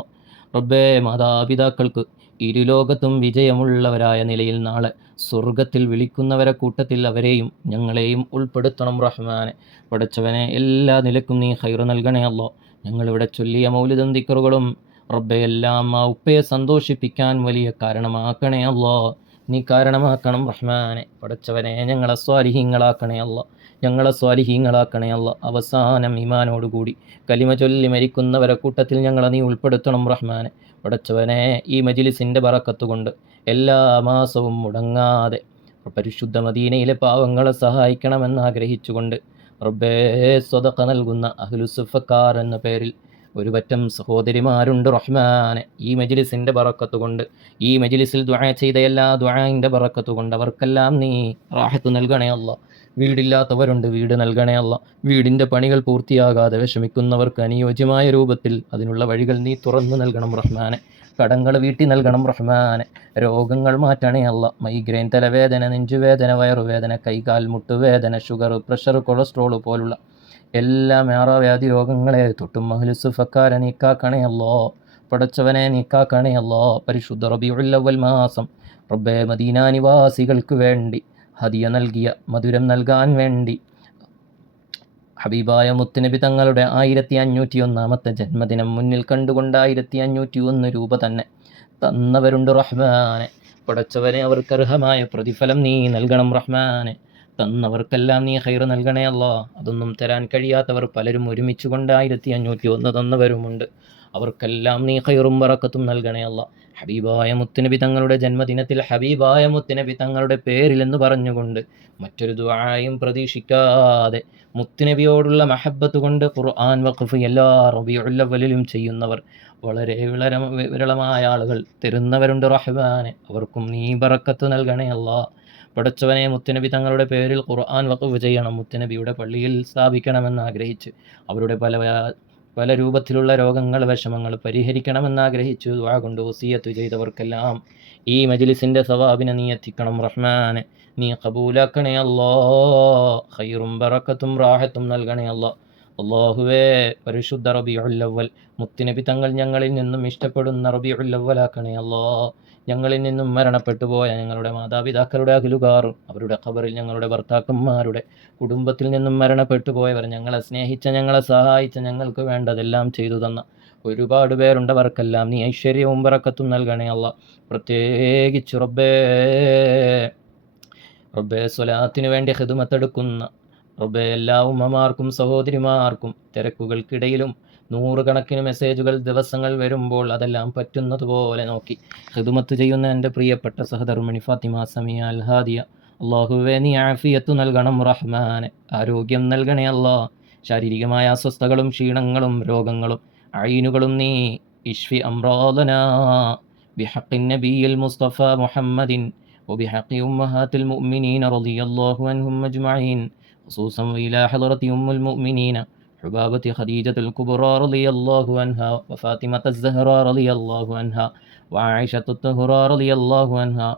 റബ്ബേ, മാതാപിതാക്കൾക്ക് ഇരുലോകത്തും വിജയമുള്ളവരായ നിലയിൽ നാളെ സ്വർഗത്തിൽ വിളിക്കുന്നവരെ കൂട്ടത്തിൽ അവരെയും ഞങ്ങളെയും ഉൾപ്പെടുത്തണം റഹ്മാനെ. പടച്ചവനെ, എല്ലാ നിലക്കും നീ ഖൈർ നൽകണേ അല്ലാ. ഞങ്ങളിവിടെ ചൊല്ലിയ മൗലിദും ദിക്റുകളും റബ്ബെ എല്ലാം ആ ഉപ്പയെ സന്തോഷിപ്പിക്കാൻ വലിയ കാരണമാക്കണേ അല്ലാ. നീ കാരണമാക്കണം റഹ്മാനെ. പടച്ചവനെ, ഞങ്ങളെ സ്വാലിഹീങ്ങളാക്കണേ അല്ലാ, ഞങ്ങളെ സ്വാലിഹീങ്ങളാക്കണേ അല്ലാ. അവസാനം ഈമാനോടുകൂടി കലിമ ചൊല്ലി മരിക്കുന്നവരെ കൂട്ടത്തിൽ ഞങ്ങളെ നീ ഉൾപ്പെടുത്തണം റഹ്മാനെ. പടച്ചവനെ, ഈ മജ്ലിസിൻ്റെ ബറക്കത്ത് കൊണ്ട് എല്ലാ മാസവും മുടങ്ങാതെ പരിശുദ്ധ മദീനയിലെ പാവങ്ങളെ സഹായിക്കണമെന്ന് ആഗ്രഹിച്ചുകൊണ്ട് റബ്ബേ, സ്വതഖ നൽകുന്ന അഹ്ലുസുഫക്കാർ എന്ന പേരിൽ ഒരു പറ്റം സഹോദരിമാരുണ്ട് റഹ്മാനെ. ഈ മജ്ലിസിൻ്റെ ബറക്കത്ത് കൊണ്ട്, ഈ മജ്ലിസിൽ ദുആ ചെയ്ത എല്ലാ ദുആഇൻ്റെ ബറക്കത്ത് കൊണ്ട് അവർക്കെല്ലാം നീ റാഹത്ത് നൽകണേ അല്ലാ. വീടില്ലാത്തവരുണ്ട്, വീട് നൽകണേ അല്ലാ. വീടിൻ്റെ പണികൾ പൂർത്തിയാകാതെ വിഷമിക്കുന്നവർക്ക് അനുയോജ്യമായ രൂപത്തിൽ അതിനുള്ള വഴികൾ നീ തുറന്നു നൽകണം റഹ്മാനെ. കടങ്ങൾ വീട്ടി നൽകണം റഹ്മാനെ. രോഗങ്ങൾ മാറ്റണേ അല്ലാ. മൈഗ്രെയിൻ, തലവേദന, നെഞ്ചുവേദന, വയറുവേദന, കൈകാൽ മുട്ടുവേദന, ഷുഗർ, പ്രഷർ, കൊളസ്ട്രോൾ പോലുള്ള എല്ലാ മാറാവ്യാധി രോഗങ്ങളെ തൊട്ടും അഹ്ലുസുഫക്കാരെ നീക്കാക്കണേ അല്ലാ. പടച്ചവനെ, നീക്കാക്കണേ അല്ലാ. പരിശുദ്ധ റബീഉൽ അവ്വൽ മാസം റബ്ബേ, മദീന നിവാസികൾക്ക് വേണ്ടി ഹദിയ നൽകിയ, മധുരം നൽകാൻ വേണ്ടി ഹബീബായ മുത്തുനബി തങ്ങളുടെ 1501 ജന്മദിനം മുന്നിൽ കണ്ടുകൊണ്ട് 1501 രൂപ തന്നെ തന്നവരുണ്ട് റഹ്മാനെ. പടച്ചവനെ, അവർക്ക് അർഹമായ പ്രതിഫലം നീ നൽകണം റഹ്മാനെ. തന്നവർക്കെല്ലാം നീ ഖൈർ നൽകണേ അല്ലാ. അതൊന്നും തരാൻ കഴിയാത്തവർ പലരും ഒരുമിച്ച് കൊണ്ട് 1501 തന്നവരുമുണ്ട്. അവർക്കെല്ലാം നീ ഖൈറും ബറക്കത്തും നൽകണേ അല്ലാ. ഹബീബായ മുത്തുനബി തങ്ങളുടെ ജന്മദിനത്തിൽ ഹബീബായ മുത്തുനബി തങ്ങളുടെ പേരിൽ എന്ന് പറഞ്ഞുകൊണ്ട് മറ്റൊരു ദുആയും പ്രതീക്ഷിക്കാതെ മുത്തുനബിയോടുള്ള മഹബ്ബത്ത് കൊണ്ട് ഖുർആൻ വഖഫ് എല്ലാ റബീഉൽ അവ്വലിലും ചെയ്യുന്നവർ വളരെ വിരളമായ ആളുകൾ തരുന്നവരുണ്ട് റഹ്മാനെ. അവർക്കും നീ ബറക്കത്ത് നൽകണേ അല്ലാ. പടച്ചവനെ, മുത്തുനബി തങ്ങളുടെ പേരിൽ ഖുർആൻ വഖഫ് ചെയ്യണം, മുത്തുനബിയുടെ പള്ളിയിൽ സ്ഥാപിക്കണമെന്ന് ആഗ്രഹിച്ച് അവരുടെ പല രൂപത്തിലുള്ള രോഗങ്ങൾ വിഷമങ്ങൾ പരിഹരിക്കണമെന്നാഗ്രഹിച്ചു ദുആ കൊണ്ട് വസിയത്ത് ചെയ്തവർക്കെല്ലാം ഈ മജ്ലിസിൻ്റെ സവാബിനെ നീ എത്തിക്കണം റഹ്മാനെ. നീ കബൂലാക്കണേ അല്ലാ. ഖൈറും ബറക്കത്തും റാഹത്തും നൽകണേ അല്ലാ. അല്ലാഹുവേ, പരിശുദ്ധ റബീഉൽ അവ്വൽ മുത്തുനബി തങ്ങൾ ഞങ്ങളിൽ നിന്നും ഇഷ്ടപ്പെടുന്ന റബീഉൽ അവ്വലാക്കണേ അല്ലാ. ഞങ്ങളിൽ നിന്നും മരണപ്പെട്ടു പോയ ഞങ്ങളുടെ മാതാപിതാക്കളുടെ അഖിലുകാറും അവരുടെ ഖബറിൽ ഞങ്ങളുടെ ഭർത്താക്കന്മാരുടെ കുടുംബത്തിൽ നിന്നും മരണപ്പെട്ടു പോയവർ, ഞങ്ങളെ സ്നേഹിച്ച, ഞങ്ങളെ സഹായിച്ച, ഞങ്ങൾക്ക് വേണ്ടതെല്ലാം ചെയ്തു തന്ന ഒരുപാട് പേരുണ്ടവർക്കെല്ലാം നീ ഐശ്വര്യവും ബറക്കത്തും നൽകണേ അല്ലാ. പ്രത്യേകിച്ച് റബ്ബേ സ്വലാത്തിന് വേണ്ടി ഖിദ്മത്തെടുക്കുന്ന റബ്ബേ എല്ലാ ഉമ്മമാർക്കും സഹോദരിമാർക്കും തിരക്കുകൾക്കിടയിലും നൂറുകണക്കിന് മെസ്സേജുകൾ ദിവസങ്ങൾ വരുമ്പോൾ അതെല്ലാം പറ്റുന്നതുപോലെ നോക്കി ഖിദ്മത്ത് ചെയ്യുന്ന എൻ്റെ പ്രിയപ്പെട്ട സഹധർമ്മിണി ഫാത്തിമ സമിയ അൽ ഹാദിയ, അള്ളാഹുവേ നീ ആഫിയത്ത് നൽകണം റഹ്മാനെ. ആരോഗ്യം നൽകണേ അല്ലാ. ശാരീരികമായ അസ്വസ്ഥകളും ക്ഷീണങ്ങളും രോഗങ്ങളും ഐനുകളും നീ ഇഷ്ഫി അംറാദനാ ബിഹഖിൻ നബിയിൽ മുസ്തഫ മുഹമ്മദിൻ وبحق أمهات المؤمنين رضي الله عنهم أجمعين، خصوصا وإلى حضرة أم المؤمنين حبابة خديجة الكبرى رضي الله عنها، وفاطمة الزهراء رضي الله عنها، وعائشة الطهرى رضي الله عنها،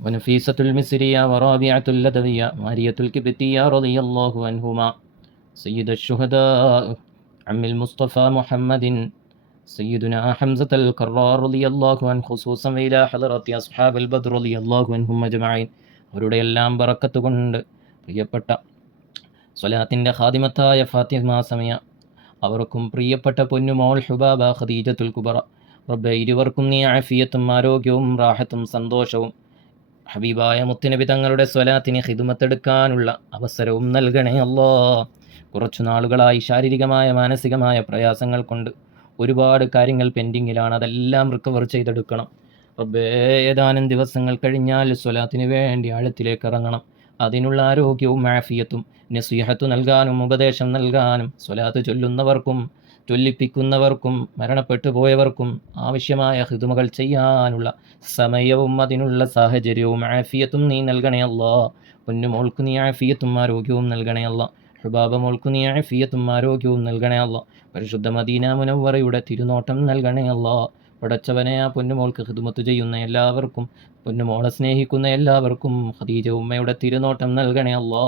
ونفيسة المصرية، ورابعة اللدوية، مارية الكبتية رضي الله عنهما، سيد الشهداء عم المصطفى محمد سيدنا حمزة الكرار رضي الله عنه، خصوصا إلى حضرة أصحاب البدر رضي الله عنهم أجمعين. അവരുടെ എല്ലാം ബറക്കത്ത് കൊണ്ട് പ്രിയപ്പെട്ട സ്വലാത്തിൻ്റെ ഖാദിമത്തായ ഫാത്തിമ സമയ, അവർക്കും പ്രിയപ്പെട്ട പൊന്നുമോൾ ഹുബാബ ഖദീജത്തുൽ കുബറ, റബ്ബേ ഇരുവർക്കും നീ ആഫിയത്തും ആരോഗ്യവും റാഹത്തും സന്തോഷവും ഹബീബായ മുത്തുനബി തങ്ങളുടെ സ്വലാത്തിന് ഖിദ്മത്തെടുക്കാനുള്ള അവസരവും നൽകണേ അല്ലാ. കുറച്ചു നാളുകളായി ശാരീരികമായ മാനസികമായ പ്രയാസങ്ങൾ കൊണ്ട് ഒരുപാട് കാര്യങ്ങൾ പെൻഡിങ്ങിലാണ്, അതെല്ലാം റിക്കവർ ചെയ്തെടുക്കണം റബ്ബേ. ഏതാനും ദിവസങ്ങൾ കഴിഞ്ഞാൽ സ്വലാത്തിന് വേണ്ടി ആഴത്തിലേക്ക് ഇറങ്ങണം. അതിനുള്ള ആരോഗ്യവും ആഫിയത്തും നസീഹത്ത് നൽകാനും ഉപദേശം നൽകാനും സ്വലാത്ത് ചൊല്ലുന്നവർക്കും ചൊല്ലിപ്പിക്കുന്നവർക്കും മരണപ്പെട്ടു പോയവർക്കും ആവശ്യമായ ഖിദ്മകൾ ചെയ്യാനുള്ള സമയവും അതിനുള്ള സാഹചര്യവും ആഫിയത്തും നീ നൽകണേ അല്ലാ. പൊന്നുമോൾക്ക് നീ ആഫിയത്തും ആരോഗ്യവും നൽകണേ അല്ലാ. ഹുബാബ മോൾക്ക് നീ ആഫിയത്തും ആരോഗ്യവും നൽകണേ അല്ലാ. പരിശുദ്ധ മദീന മുനവ്വറയുടെ തിരുനോട്ടം നൽകണേ അല്ലാ. പടച്ചവനെ, ആ പൊന്നുമോൾക്ക് ഖിദ്മത്ത് ചെയ്യുന്ന എല്ലാവർക്കും, പൊന്നുമോളെ സ്നേഹിക്കുന്ന എല്ലാവർക്കും ഖദീജ ഉമ്മയുടെ തിരുനോട്ടം നൽകണേ അല്ലാ.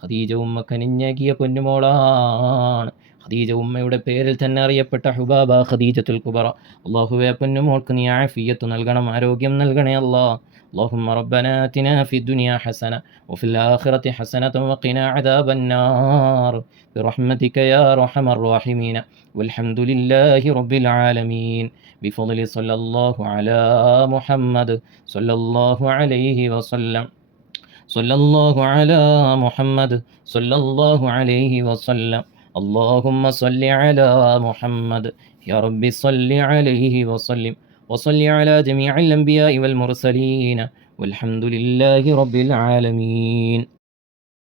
ഖദീജ ഉമ്മ കനിഞ്ഞകിയ പൊന്നുമോളാണ്. ഖദീജ ഉമ്മയുടെ പേരിൽ തന്നെ അറിയപ്പെട്ട ഹുബാബ ഖദീജത്തുൽ കുബറ. അല്ലാഹുവേ, പൊന്നുമോൾക്ക് നീ ആഫിയത്ത് നൽകണം, ആരോഗ്യം നൽകണേ അല്ലാ. اللهم ربنا آتنا في الدنيا حسنة وفي الآخرة حسنة وقنا عذاب النار برحمتك يا أرحم الراحمين، والحمد لله رب العالمين، بفضل صلى الله على محمد صلى الله عليه وسلم، صلى الله على محمد صلى الله عليه وسلم. اللهم صل على محمد يا رب صل عليه وسلم، وصل على جميع الأنبياء والمرسلين، والحمد لله رب العالمين.